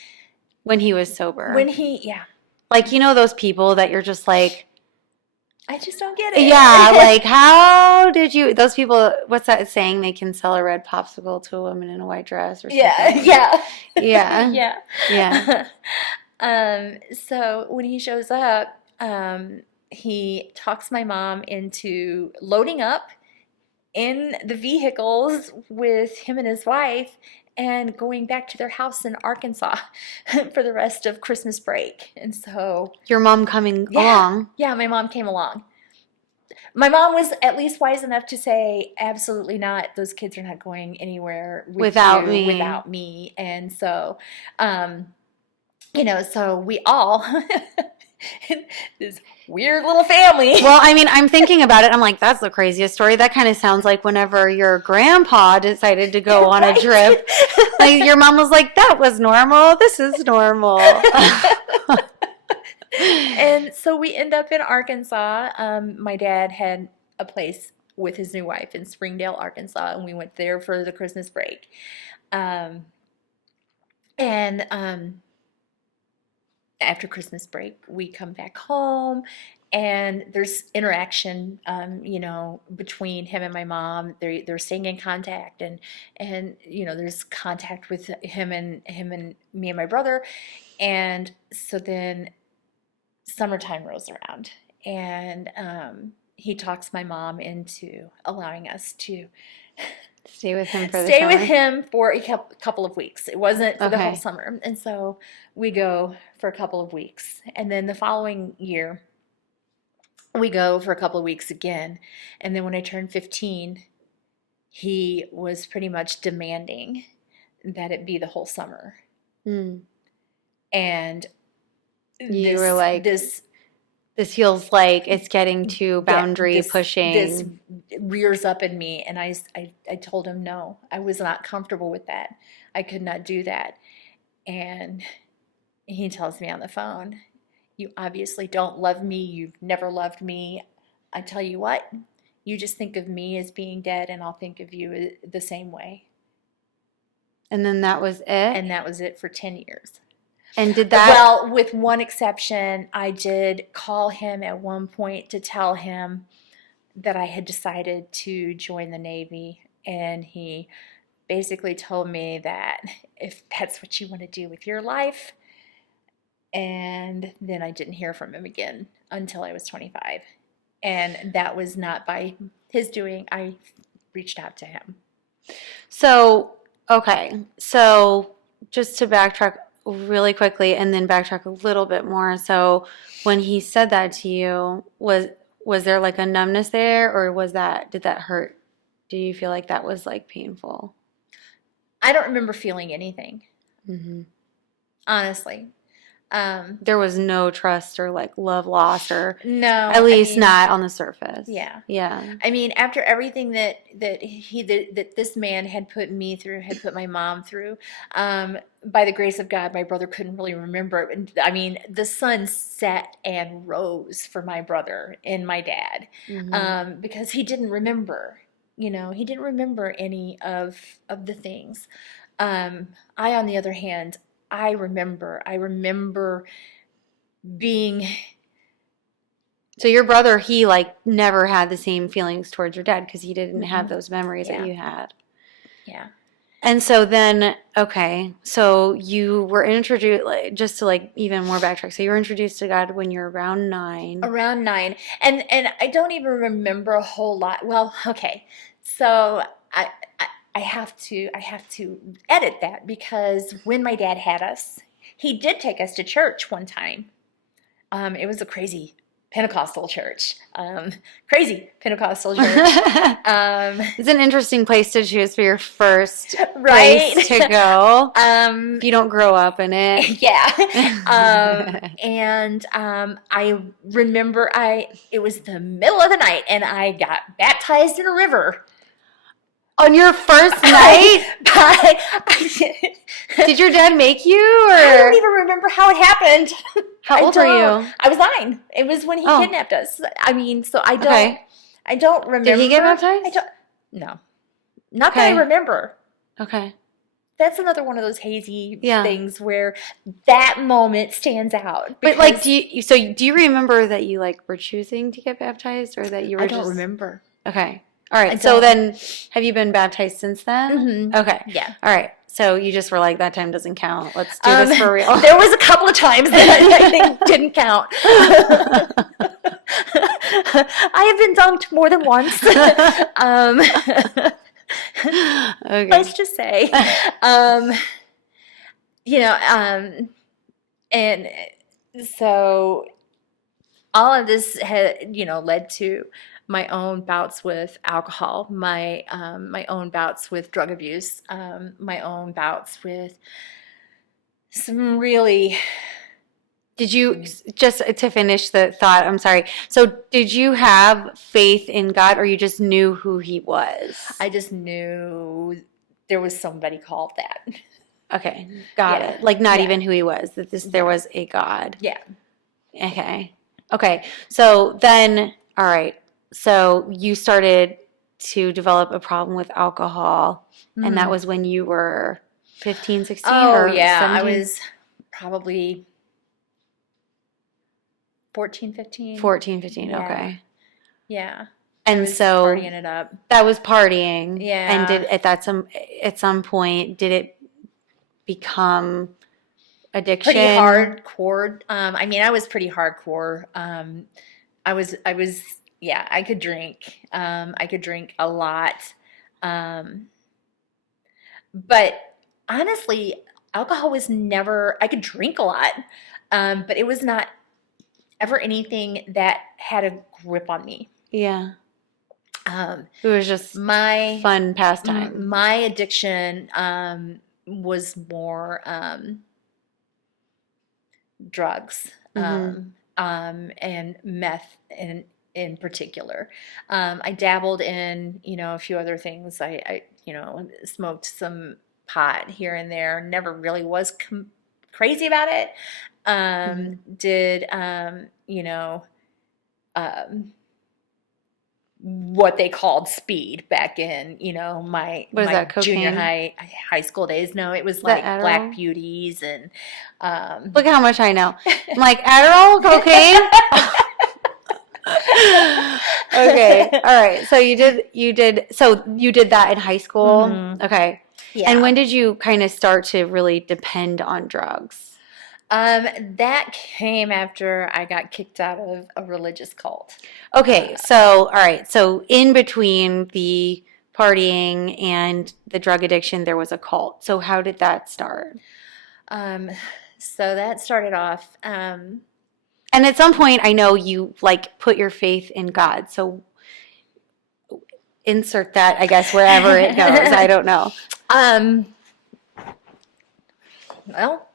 when he was sober. Like, those people that you're just like, I just don't get it. Yeah, like, how did you, those people, what's that saying? They can sell a red popsicle to a woman in a white dress or something. Yeah. Yeah. So when he shows up, he talks my mom into loading up in the vehicles with him and his wife and going back to their house in Arkansas for the rest of Christmas break. And so your mom coming along. Yeah, my mom came along. My mom was at least wise enough to say, absolutely not. Those kids are not going anywhere without me. And so, so we all, this weird little family. Well, I mean, I'm thinking about it. I'm like, that's the craziest story. That kind of sounds like whenever your grandpa decided to go on a trip. Like your mom was like, that was normal. This is normal. And so we end up in Arkansas. My dad had a place with his new wife in Springdale, Arkansas, and we went there for the Christmas break. After Christmas break, we come back home, and there's interaction, between him and my mom. They're staying in contact, and there's contact with him and me and my brother, and so then summertime rolls around, and he talks my mom into allowing us to stay with him for a couple of weeks. It wasn't for the whole summer. And so we go for a couple of weeks. And then the following year, we go for a couple of weeks again. And then when I turned 15, he was pretty much demanding that it be the whole summer. And you were like, this feels like it's getting to boundary pushing. This rears up in me, and I told him no. I was not comfortable with that. I could not do that. And he tells me on the phone, you obviously don't love me. You've never loved me. I tell you what, you just think of me as being dead, and I'll think of you the same way. And then that was it? And that was it for 10 years. And did that... Well, with one exception, I did call him at one point to tell him that I had decided to join the Navy. And he basically told me that if that's what you want to do with your life. And then I didn't hear from him again until I was 25. And that was not by his doing. I reached out to him. So, okay. So, just to backtrack really quickly and then backtrack a little bit more. So when he said that to you, was there like a numbness there, or did that hurt? Do you feel like that was like painful? I don't remember feeling anything. Honestly. There was no trust or like love lost, or no, at least not on the surface. Yeah. I mean, after everything that this man had put me through, had put my mom through, by the grace of God, my brother couldn't really remember. I mean, the sun set and rose for my brother and my dad, because he didn't remember he didn't remember any of the things. I, on the other hand, I remember being, So your brother, he like never had the same feelings towards your dad because he didn't have mm-mm, those memories that yeah, you had. yeah, And so then, okay, so you were introduced, like, just to like even more backtrack. So you were introduced to God when you're around 9. around 9, and I don't even remember a whole lot. Well, okay, so I have to edit that, because when my dad had us, he did take us to church one time. It was a crazy Pentecostal church. Crazy Pentecostal church. It's an interesting place to choose for your first Right? place to go um, if you don't grow up in it. yeah. And I remember it was the middle of the night, and I got baptized in a river. On your first night? I Did your dad make you, don't or even remember how it happened. how old were you? I was 9. It was when he Oh, kidnapped us. I mean, so I don't. okay. I don't remember. Did he get I baptized? don't. No, not that I Okay. remember. Okay. That's another one of those hazy Yeah. things where that moment stands out. But like, Because do you remember that you like were choosing to get baptized, or that you were I don't just remember. okay? All I right. So don't. then, have you been baptized since then? Mhm. Okay. Yeah. All right. So you just were like, that time doesn't count. Let's do this for real. There was a couple of times that I think didn't count. I have been dunked more than once. Okay. Let's just say, um, you know, and so all of this had, led to my own bouts with alcohol, my own bouts with drug abuse, my own bouts with some really. Did you, just to finish the thought, I'm sorry. So did you have faith in God, or you just knew who he was? I just knew there was somebody called that. Okay, got Yeah. it. Like not Yeah. even who he was, that there Yeah. was a God. Yeah. Okay. Okay. So then, all right. So you started to develop a problem with alcohol, and that Mhm. was when you were 15, 16, Oh, or yeah. I 17? was probably 14, 15. 14, 15. Yeah. Okay. Yeah. And was so partying it up. that was partying. Yeah. And at some point, did it become addiction? Pretty hardcore. I mean, I was pretty hardcore. Yeah, I could drink. I could drink a lot. But honestly, alcohol was never, I could drink a lot, but it was not ever anything that had a grip on me. Yeah. Um, It was just my fun pastime. my addiction was more drugs, Mhm. and meth in particular. I dabbled in, a few other things. I smoked some pot here and there. Never really was crazy about it. Did what they called speed back in, my What is that, junior cocaine? high school days. No, it was Is that like Black Adderall? Beauties and Look how much I know. I'm like, Adderall, cocaine? Okay. All right. So you did that in high school? Mhm. Okay. Yeah. And when did you kind of start to really depend on drugs? That came after I got kicked out of a religious cult. Okay. So, all right. So in between the partying and the drug addiction, there was a cult. So how did that start? So that started off, And at some point, I know you like put your faith in God. So insert that, I guess, wherever it goes. I don't know. Well,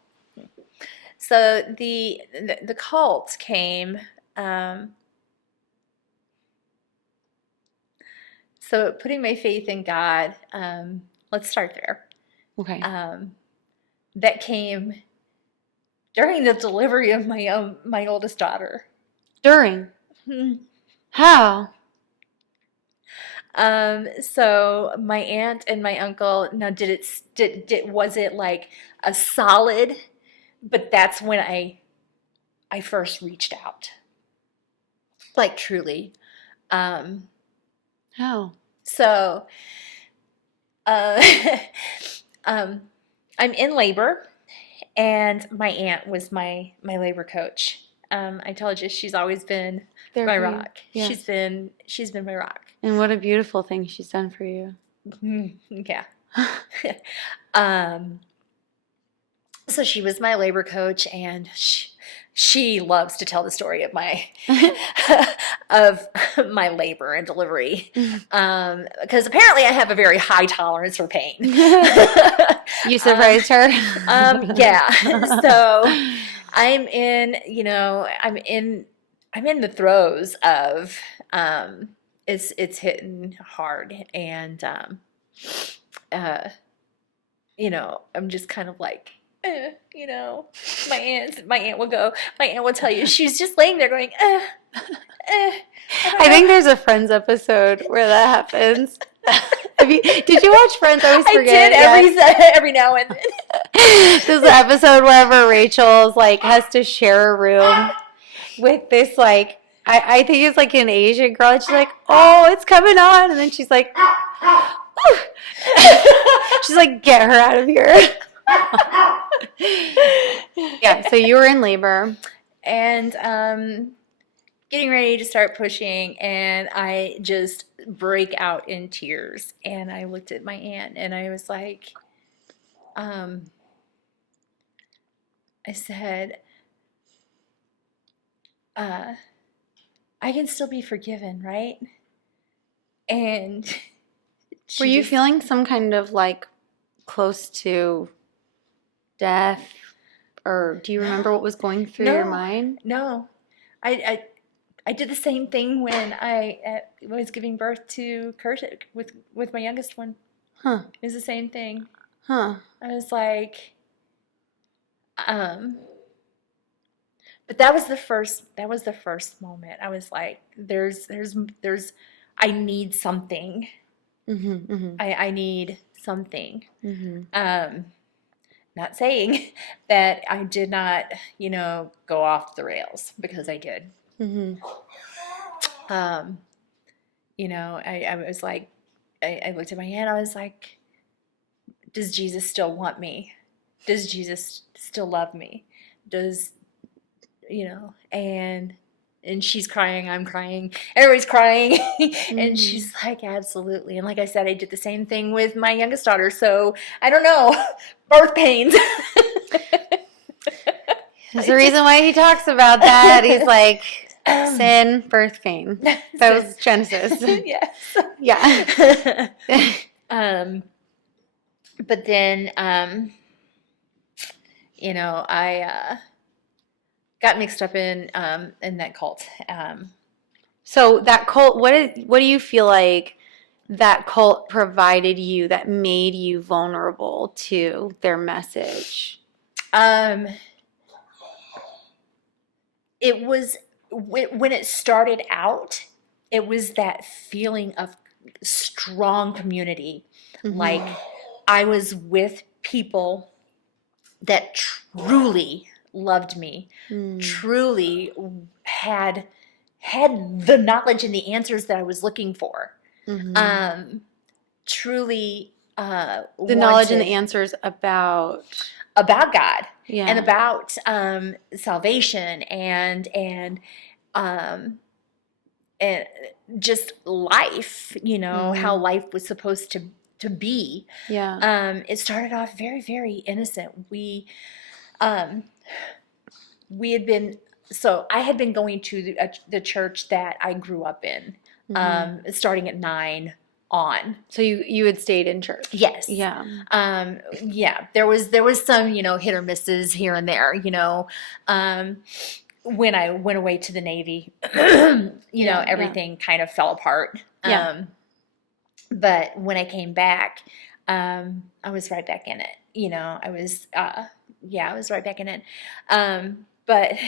so the cult came. So putting my faith in God. Let's start there. Okay. That came during the delivery of my oldest daughter. During. How? So my aunt and my uncle, now was it like a solid, but that's when I first reached out. Like truly. Um, Oh. so uh um I'm in labor, and my aunt was my labor coach. I told you she's always been There my for you. rock. Yes. She's been my rock. And what a beautiful thing she's done for you. Yeah. Um, so she was my labor coach, and she loves to tell the story of my of my labor and delivery, because apparently I have a very high tolerance for pain. You surprised her? Yeah. So I'm in, I'm in the throes of, it's hitting hard, and uh I'm just kind of like, my aunt will tell you, she's just laying there going, I think there's a Friends episode where that happens. Did you watch Friends? I always I forget. did Yes. every now and then. There's an episode wherever Rachel's like has to share a room with this like I think it's like an Asian girl. And she's like, "Oh, it's coming on," and then she's like, "Ooh." She's like, "Get her out of here." Yeah. So you were in labor, And getting ready to start pushing, and I just break out in tears. And I looked at my aunt, and I was like, I said, I can still be forgiven, right? And were you feeling some kind of like close to death, or do you remember what was going through your mind? No, I did the same thing when I was giving birth to Kurtik with my youngest one. Huh. It was the same thing. Huh. I was like, but that was the first moment. I was like, there's I need something. Mm-hmm, mm-hmm. I need something. Mm-hmm. Not saying that I did not, go off the rails, because I did. Mm-hmm. I was like, I looked at my aunt, I was like, does Jesus still want me? Does Jesus still love me? Does, and she's crying, I'm crying, everybody's crying. And she's like, absolutely. And like I said, I did the same thing with my youngest daughter. So I don't know, birth pains. There's a reason why he talks about that. He's like, sin, birth pain. That was Genesis. Yes. Yeah. But then, I got mixed up in that cult. So that cult, what do you feel like that cult provided you that made you vulnerable to their message? It was when it started out, it was that feeling of strong community. Mm-hmm. Like I was with people that truly loved me, truly had the knowledge and the answers that I was looking for. Mm-hmm. Truly the knowledge and the answers about God, yeah, and about salvation and just life, how life was supposed to be. Yeah. It started off very, very innocent. We had been, so I had been going to the church that I grew up in, starting at 9 on. So you had stayed in church? Yes. Yeah. Yeah. There was some, hit or misses here and there, when I went away to the Navy, everything kind of fell apart. Yeah. But when I came back, I was right back in it. I was right back in it. But,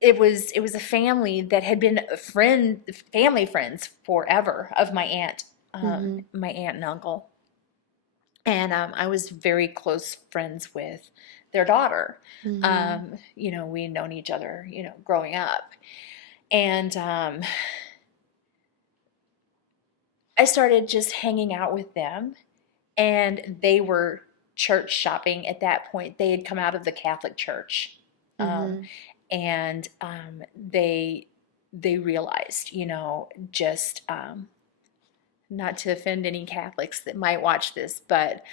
it was a family that had been family friends forever of my aunt and uncle. And I was very close friends with their daughter. We'd known each other, growing up. And I started just hanging out with them, and they were church shopping at that point. They had come out of the Catholic Church, and they realized, just not to offend any Catholics that might watch this, but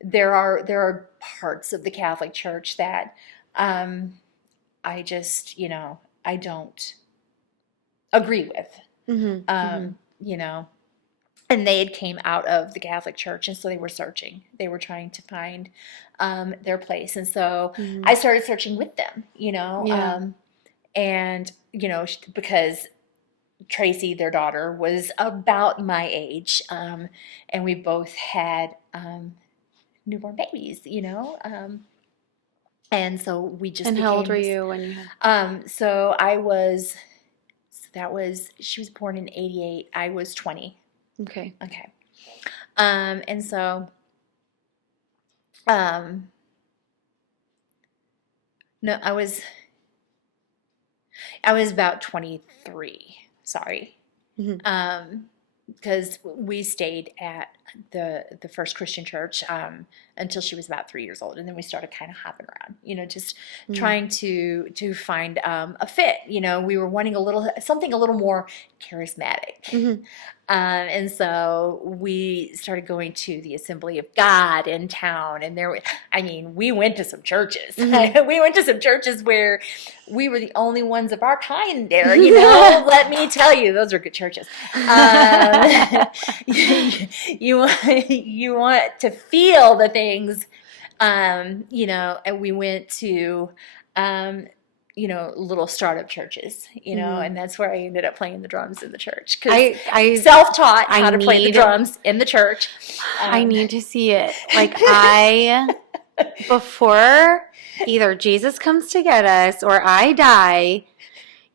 there are parts of the Catholic Church that I just, I don't agree with. And they had came out of the Catholic Church, and so they were searching. They were trying to find their place, and so I started searching with them. And because Tracy, their daughter, was about my age, and we both had newborn babies. And so we just And how old were became you when you had? So she was born in 88. I was 20. Okay. Okay. And so, no, I was about 23. Sorry. Because we stayed at the First Christian Church until she was about 3 years old, and then we started kind of hopping around, just trying to find a fit. We were wanting something a little more charismatic, and so we started going to the Assembly of God in town, and we went to some churches. We went to some churches where we were the only ones of our kind there. Let me tell you, those are good churches. You want to feel the things, and we went to, little startup churches, and that's where I ended up playing the drums in the church. I Self-taught how to play the drums in the church. I need to see it. Before either Jesus comes to get us or I die,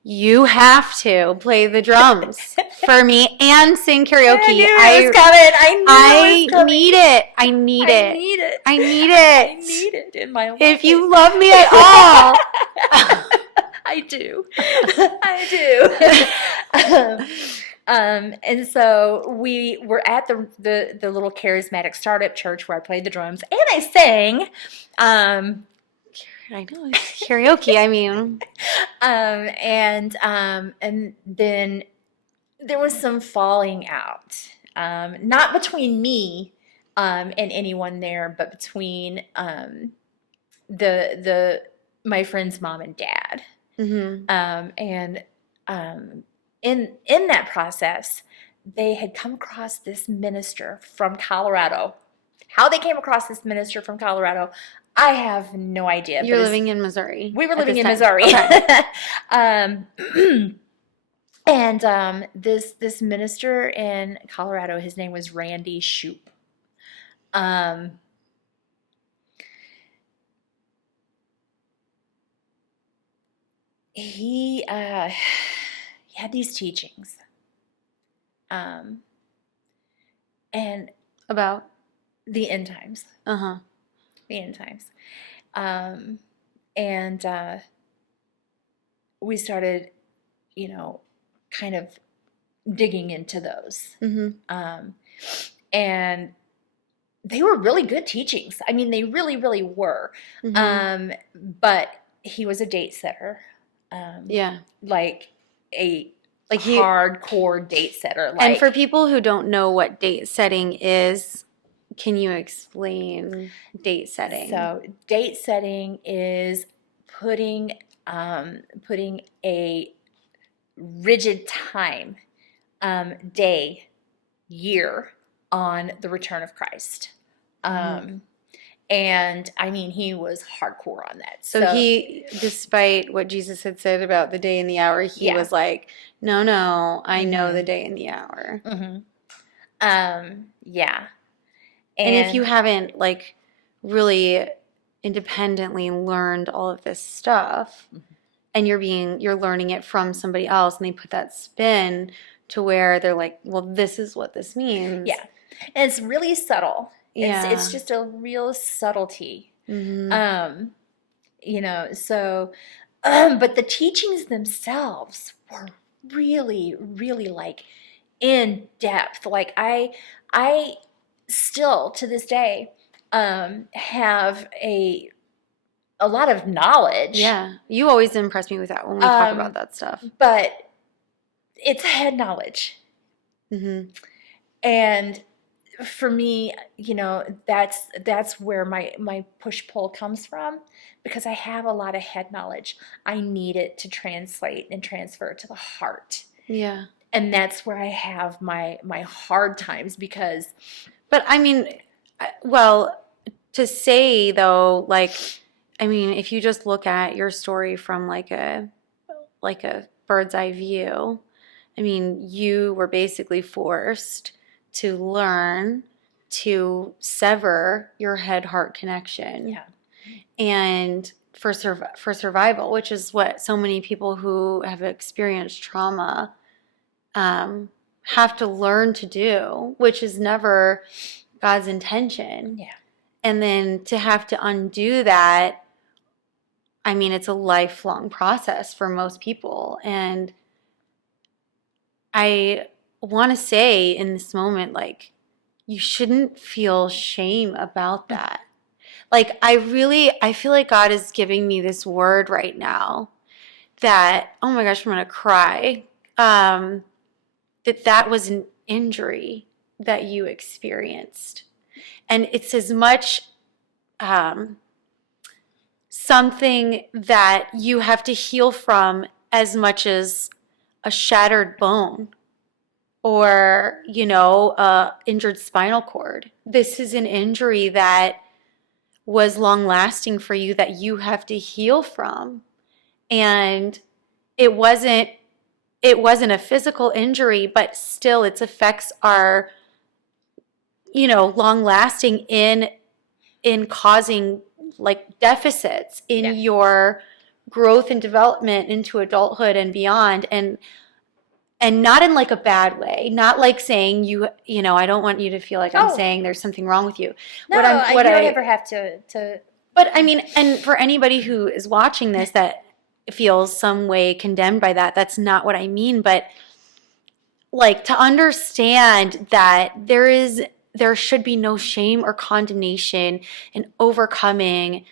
you have to play the drums for me and sing karaoke. I knew it was coming. I need it. I need it. I need it in my life. If you love me at all. I do. And so we were at the little charismatic startup church where I played the drums and I sang. I know, it's karaoke. I mean, and then there was some falling out, not between me and anyone there, but between my friend's mom and dad. And in that process, they had come across this minister from Colorado. How they came across this minister from Colorado, I have no idea. You're living in Missouri. We were living in Missouri. Okay. And this minister in Colorado, his name was Randy Shoup. He had these teachings, and About? the end times. The end times. And we started, kind of digging into those. And they were really good teachings. I mean, they really, really were. But he was a date setter. Like a hardcore date setter. And for people who don't know what date setting is, can you explain date setting? So date setting is putting a rigid time, day, year on the return of Christ. And I mean, he was hardcore on that. So he, despite what Jesus had said about the day and the hour, he was like, no, I know the day and the hour. Yeah. And if you haven't really independently learned all of this stuff, and you're learning it from somebody else, and they put that spin to where they're like, well, this is what this means. Yeah. And it's really subtle. Yeah. It's just a real subtlety. Mm-hmm. So but the teachings themselves were really, really like in depth. Like I still to this day have a lot of knowledge. Yeah. You always impress me with that when we talk about that stuff. But it's head knowledge. Mm-hmm. And for me, that's where my push-pull comes from, because I have a lot of head knowledge. I need it to translate and transfer to the heart. Yeah. And that's where I have my hard times, because But I mean, well, to say though, like, I mean, if you just look at your story from like a bird's eye view, I mean, you were basically forced to learn to sever your head-heart connection. yeah. And for survival, which is what so many people who have experienced trauma have to learn to do, which is never God's intention. Yeah. And then to have to undo that, I mean, it's a lifelong process for most people. And I want to say in this moment, like, you shouldn't feel shame about that. Like, I feel like God is giving me this word right now that, oh my gosh, I'm going to cry. That was an injury that you experienced. And it's as much something that you have to heal from as much as a shattered bone or, injured spinal cord. This is an injury that was long lasting for you that you have to heal from. And it wasn't a physical injury, but still its effects are, long lasting in causing like deficits in your growth and development into adulthood and beyond. And not in like a bad way, not like saying I don't want you to feel like I'm saying there's something wrong with you. No, you don't ever have to. But I mean, and for anybody who is watching this that feels some way condemned by that, that's not what I mean. But like to understand that there should be no shame or condemnation in overcoming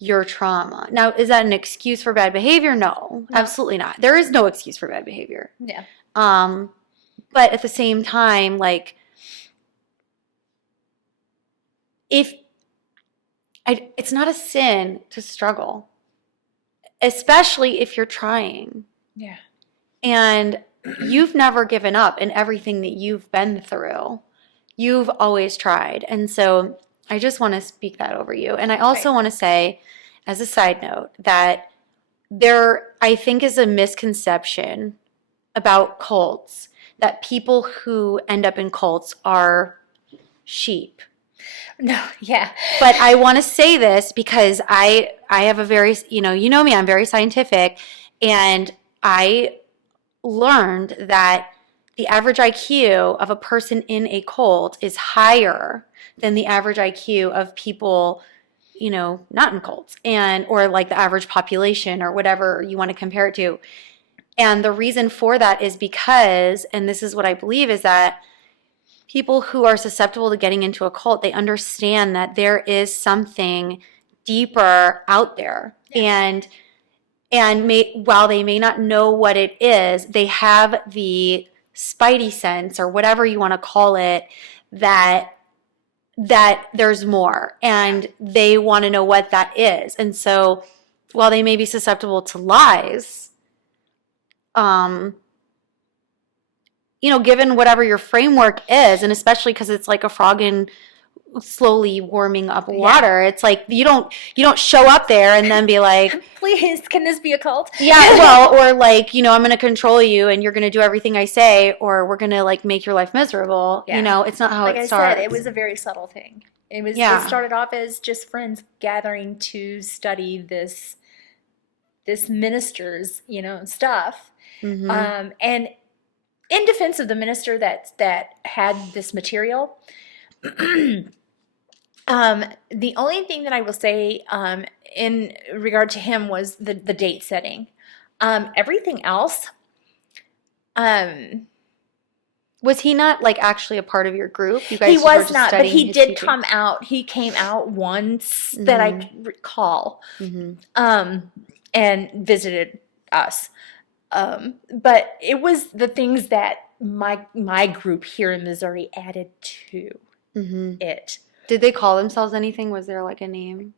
your trauma. Now, is that an excuse for bad behavior? No, absolutely not. There is no excuse for bad behavior. Yeah. But at the same time, like, it's not a sin to struggle, especially if you're trying. Yeah. And you've never given up in everything that you've been through. You've always tried. And so I just want to speak that over you. And I also want to say, as a side note, that there, I think, is a misconception about cults, that people who end up in cults are sheep. No, yeah. But I want to say this because I have a very, you know me, I'm very scientific, and I learned that the average IQ of a person in a cult is higher than the average IQ of people, not in cults, or like the average population or whatever you want to compare it to. And the reason for that is because, and this is what I believe, is that people who are susceptible to getting into a cult, they understand that there is something deeper out there. Yeah. And while they may not know what it is, they have the spidey sense, or whatever you want to call it, that there's more, and they want to know what that is. And so while they may be susceptible to lies, given whatever your framework is, and especially because it's like a frog in slowly warming up water, it's like you don't show up there and then be like, please, can this be a cult? Yeah, well, or like, I'm going to control you and you're going to do everything I say, or we're going to like make your life miserable. Yeah. It's not how like it starts. Said, it was a very subtle thing. It started off as just friends gathering to study this this minister's, stuff. Mm-hmm. And in defense of the minister that had this material, the only thing that I will say in regard to him was the date setting. Everything else, um, Was he not like actually a part of your group? You guys he just were was just not, but studying he his did teaching? come out. He came out once that I recall, Mm-hmm. and visited us. But it was the things that my group here in Missouri added to Mm-hmm. it. Did they call themselves anything? Was there like a name?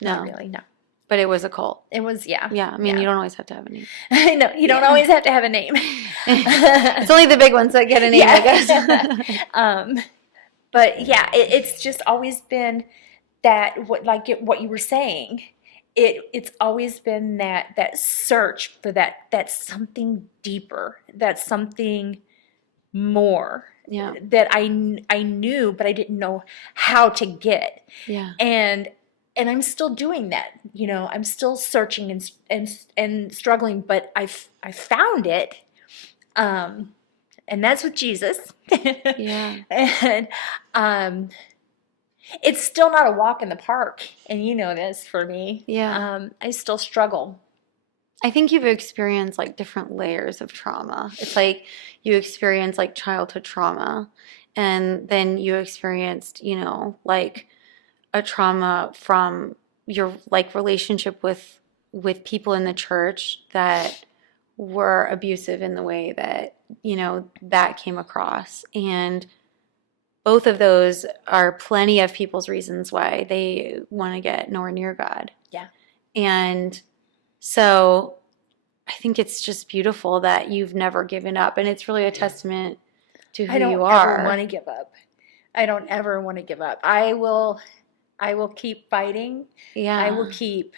Not No, really, no. but it was a cult. It was, yeah. Yeah, I mean, you don't always have to have a name. I know, you don't always have to have a name. It's only the big ones that get a name, I guess. But yeah, it's just always been that what you were saying. It's always been that search for that something deeper, that something more Yeah, that I knew, but I didn't know how to get. yeah, And I'm still doing that. I'm still searching and struggling, but I found it. And that's with Jesus. yeah, And it's still not a walk in the park, and you know this for me. yeah. I still struggle. I think you've experienced like different layers of trauma. It's like you experienced like childhood trauma, and then you experienced, like a trauma from your like relationship with people in the church that were abusive in the way that, that came across. And both of those are plenty of people's reasons why they want to get nowhere near God. Yeah. And so I think it's just beautiful that you've never given up. And it's really a testament to who I don't you ever are. want to give up. I don't ever want to give up. I will keep fighting. Yeah. I will keep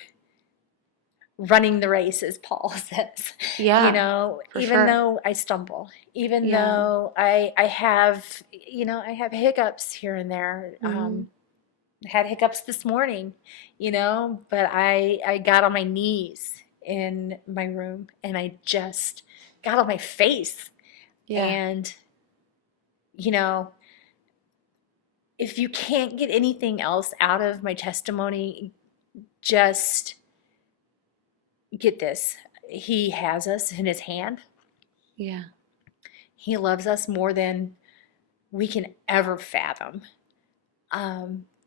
running the race, as Paul says. Yeah. For Even sure. though I stumble, even Yeah. though I have, I have hiccups here and there. Mhm. I had hiccups this morning, but I got on my knees in my room and I just got on my face. Yeah. And, if you can't get anything else out of my testimony, just get this. He has us in his hand. Yeah. He loves us more than we can ever fathom.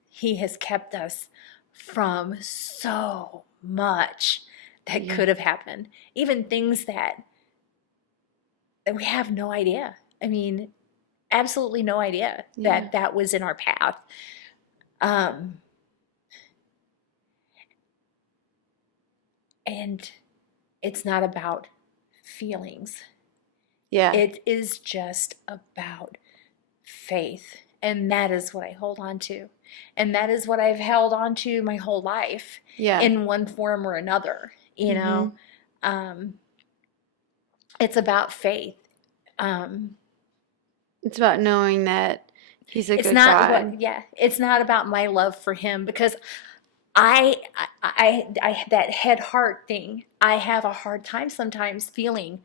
He has kept us from so much that Yeah. could have happened. Even things that we have no idea. I mean, absolutely no idea Yeah. that was in our path. And it's not about feelings. Yeah. It is just about faith. And that is what I hold on to. And that is what I've held on to my whole life Yeah. in one form or another. It's about faith. It's about knowing that he's a It's good not God. it's not about my love for him, because I that head heart thing, I have a hard time sometimes feeling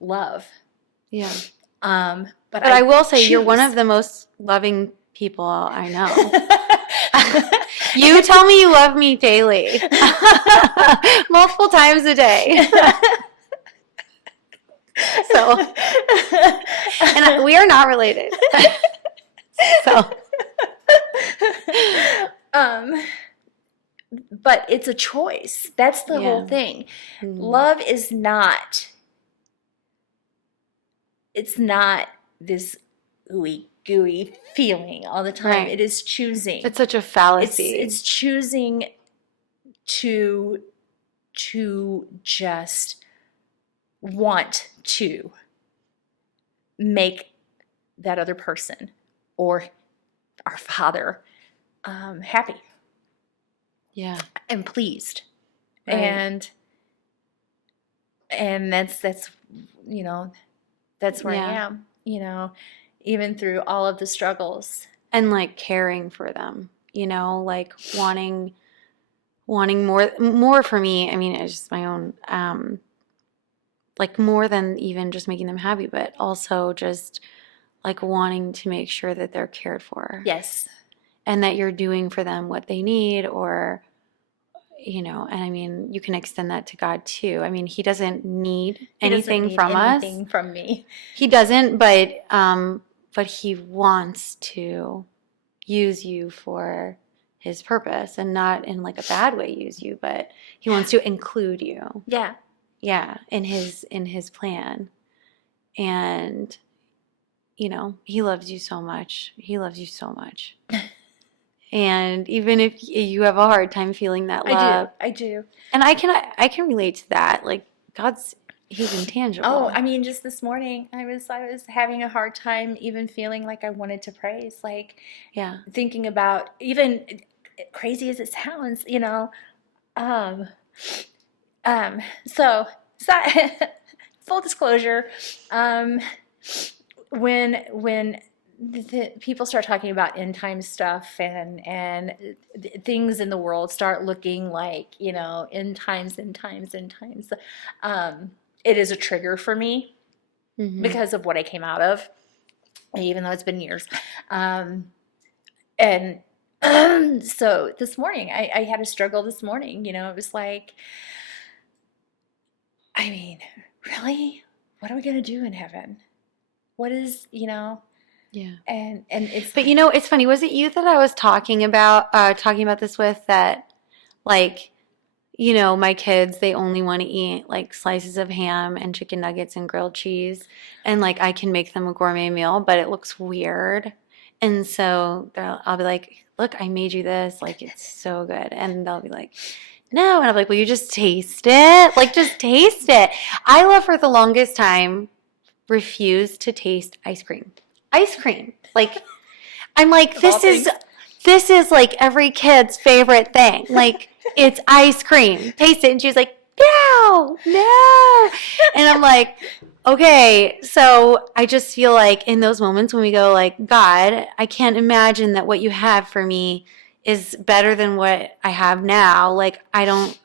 love. Yeah. But But I will say you're one choose. of the most loving people I know. You tell me you love me daily. Multiple times a day. So, and we are not related. So, But it's a choice. That's the whole Yeah. thing. Mhm. Love is not, it's not this ooey gooey feeling all the time. Right. It is choosing. It's such a fallacy. It's choosing to just want to make that other person or our Father happy Yeah. and pleased. Right. And that's that's where I Yeah. am, even through all of the struggles. And like caring for them, like wanting wanting more for me. I mean, it's just my own, like more than even just making them happy, but also just like wanting to make sure that they're cared for Yes. and that you're doing for them what they need, or, you know, and I mean, you can extend that to God too. I mean, he doesn't need He doesn't anything need from anything us. from me. He doesn't, but he wants to use you for his purpose, and not in like a bad way use you, but he wants to include you. Yeah. Yeah, in his plan. And you know, he loves you so much. He loves you so much. And even if you have a hard time feeling that love, I do. and I can relate to that. Like he's intangible. Oh, I mean, just this morning, I was having a hard time even feeling like I wanted to praise, like Yeah. thinking about, even crazy as it sounds, you know. Um, so full disclosure, when the people start talking about end time stuff, and things in the world start looking like, you know, end times, it is a trigger for me Mm-hmm. because of what I came out of, even though it's been years. And so this morning, I had a struggle this morning. You know, it was like, I mean, really? What are we going to do in heaven? What is, you know? Yeah. And it's, But you know, it's funny. Was it you that I was talking about this with, that like, you know, my kids, they only want to eat like slices of ham and chicken nuggets and grilled cheese, and like I can make them a gourmet meal, but it looks weird. And so I'll be like, "Look, I made you this. Like it's so good." And they'll be like, "No." And I'm like, "Will you just taste it? Like just taste it." I love, for the longest time, refused to taste ice cream. Ice cream. Like I'm like, Of all this is like every kid's favorite thing. Like it's ice cream. Taste it. And she was like, no. And I'm like, okay. So I just feel like in those moments when we go like, God, I can't imagine that what you have for me is better than what I have now. Like I don't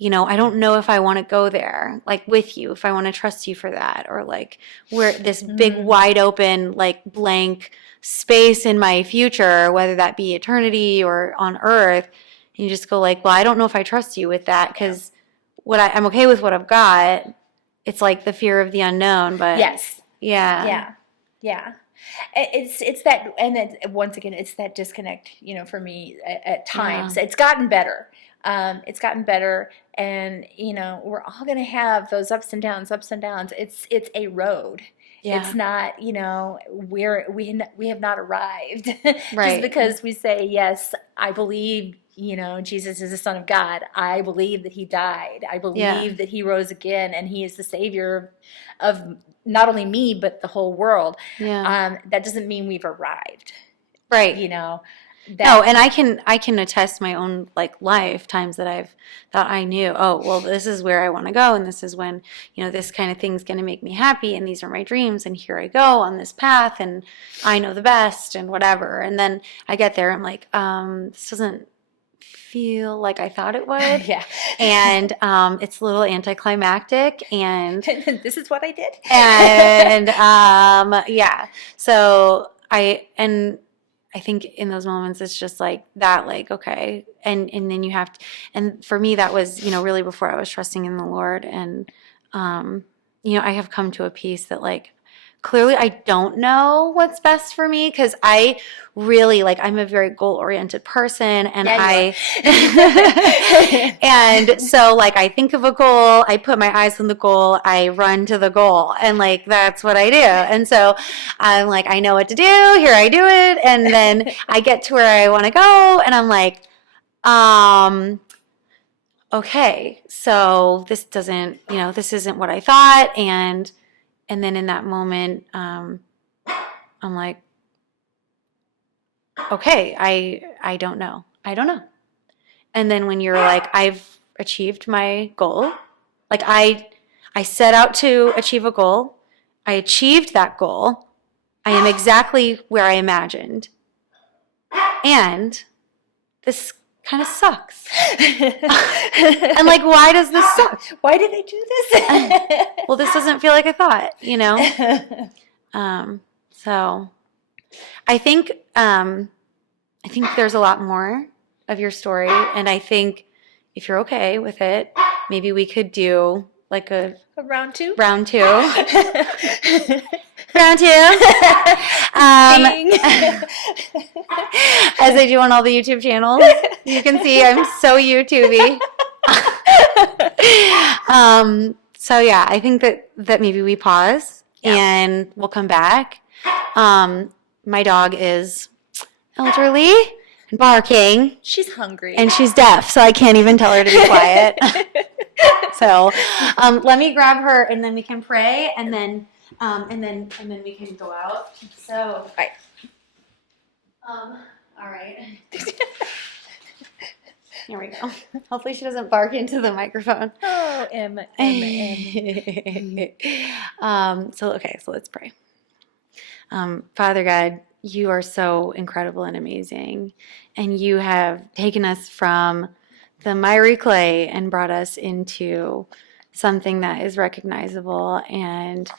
know if I want to go there, like with you, if I want to trust you for that, or like where this big wide open, like blank space in my future, whether that be eternity or on earth. And you just go like, well, I don't know if I trust you with that, because I'm okay with what I've got. It's like the fear of the unknown, but yes. yeah. It's that, and then once again, it's that disconnect, you know, for me at times. Yeah. It's gotten better. And you know, we're all going to have those ups and downs. It's a road. Yeah. It's not, you know, we have not arrived. Right. Just because we say, yes, I believe, you know, Jesus is the Son of God. I believe that he died. I believe that he rose again, and he is the Savior of not only me, but the whole world. Yeah. That doesn't mean we've arrived. Right. You know. No, and I can attest my own like life times that I've thought I knew, oh, well, this is where I want to go, and this is when, you know, this kind of thing's going to make me happy, and these are my dreams, and here I go on this path, and I know the best, and whatever. And then I get there, I'm like, this doesn't feel like I thought it would. Yeah. And it's a little anticlimactic, and this is what I did. And yeah. So I think in those moments it's just like that, like, okay. And then you have to, and for me that was, you know, really before I was trusting in the Lord. And you know, I have come to a peace that like clearly I don't know what's best for me, because I really like, I'm a very goal-oriented person, and and so like I think of a goal, I put my eyes on the goal, I run to the goal, and like that's what I do. And so I'm like, I know what to do, here I do it, and then I get to where I want to go, and I'm like, okay, so this doesn't, you know, this isn't what I thought. And then in that moment, I'm like, okay, I don't know. I don't know. And then when you're like, I've achieved my goal, like I set out to achieve a goal, I achieved that goal, I am exactly where I imagined, and this kind of sucks. And like, why does this suck? Why did I do this? Well, this doesn't feel like I thought, you know? So I think there's a lot more of your story, and I think if you're okay with it, maybe we could do like a Round two? round two. Round two. Ding. As I do on all the YouTube channels. You can see I'm so YouTubey. So yeah, I think that maybe we pause and we'll come back. My dog is elderly and barking, She's hungry. and she's deaf, so I can't even tell her to be quiet. So let me grab her, and then we can pray, and then we can go out. So Right. all right. Here we go. Hopefully she doesn't bark into the microphone. Oh, Emma. So let's pray. Father God, you are so incredible and amazing, and you have taken us from the miry clay and brought us into something that is recognizable, and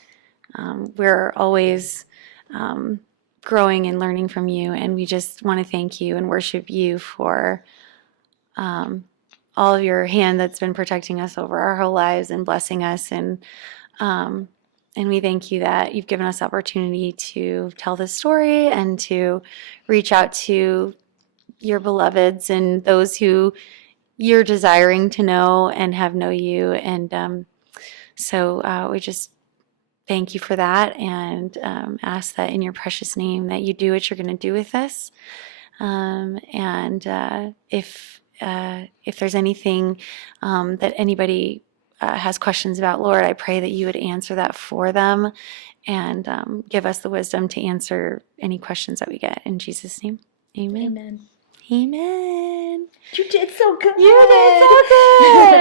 we're always growing and learning from you, and we just want to thank you and worship you for all of your hand that's been protecting us over our whole lives and blessing us, and we thank you that you've given us opportunity to tell this story and to reach out to your beloveds and those who you're desiring to know and know you. And so we just thank you for that, and ask that in your precious name that you do what you're going to do with us. If there's anything that anybody has questions about, Lord, I pray that you would answer that for them, and give us the wisdom to answer any questions that we get. In Jesus' name, amen. Amen. Amen. You did so good. You did so good.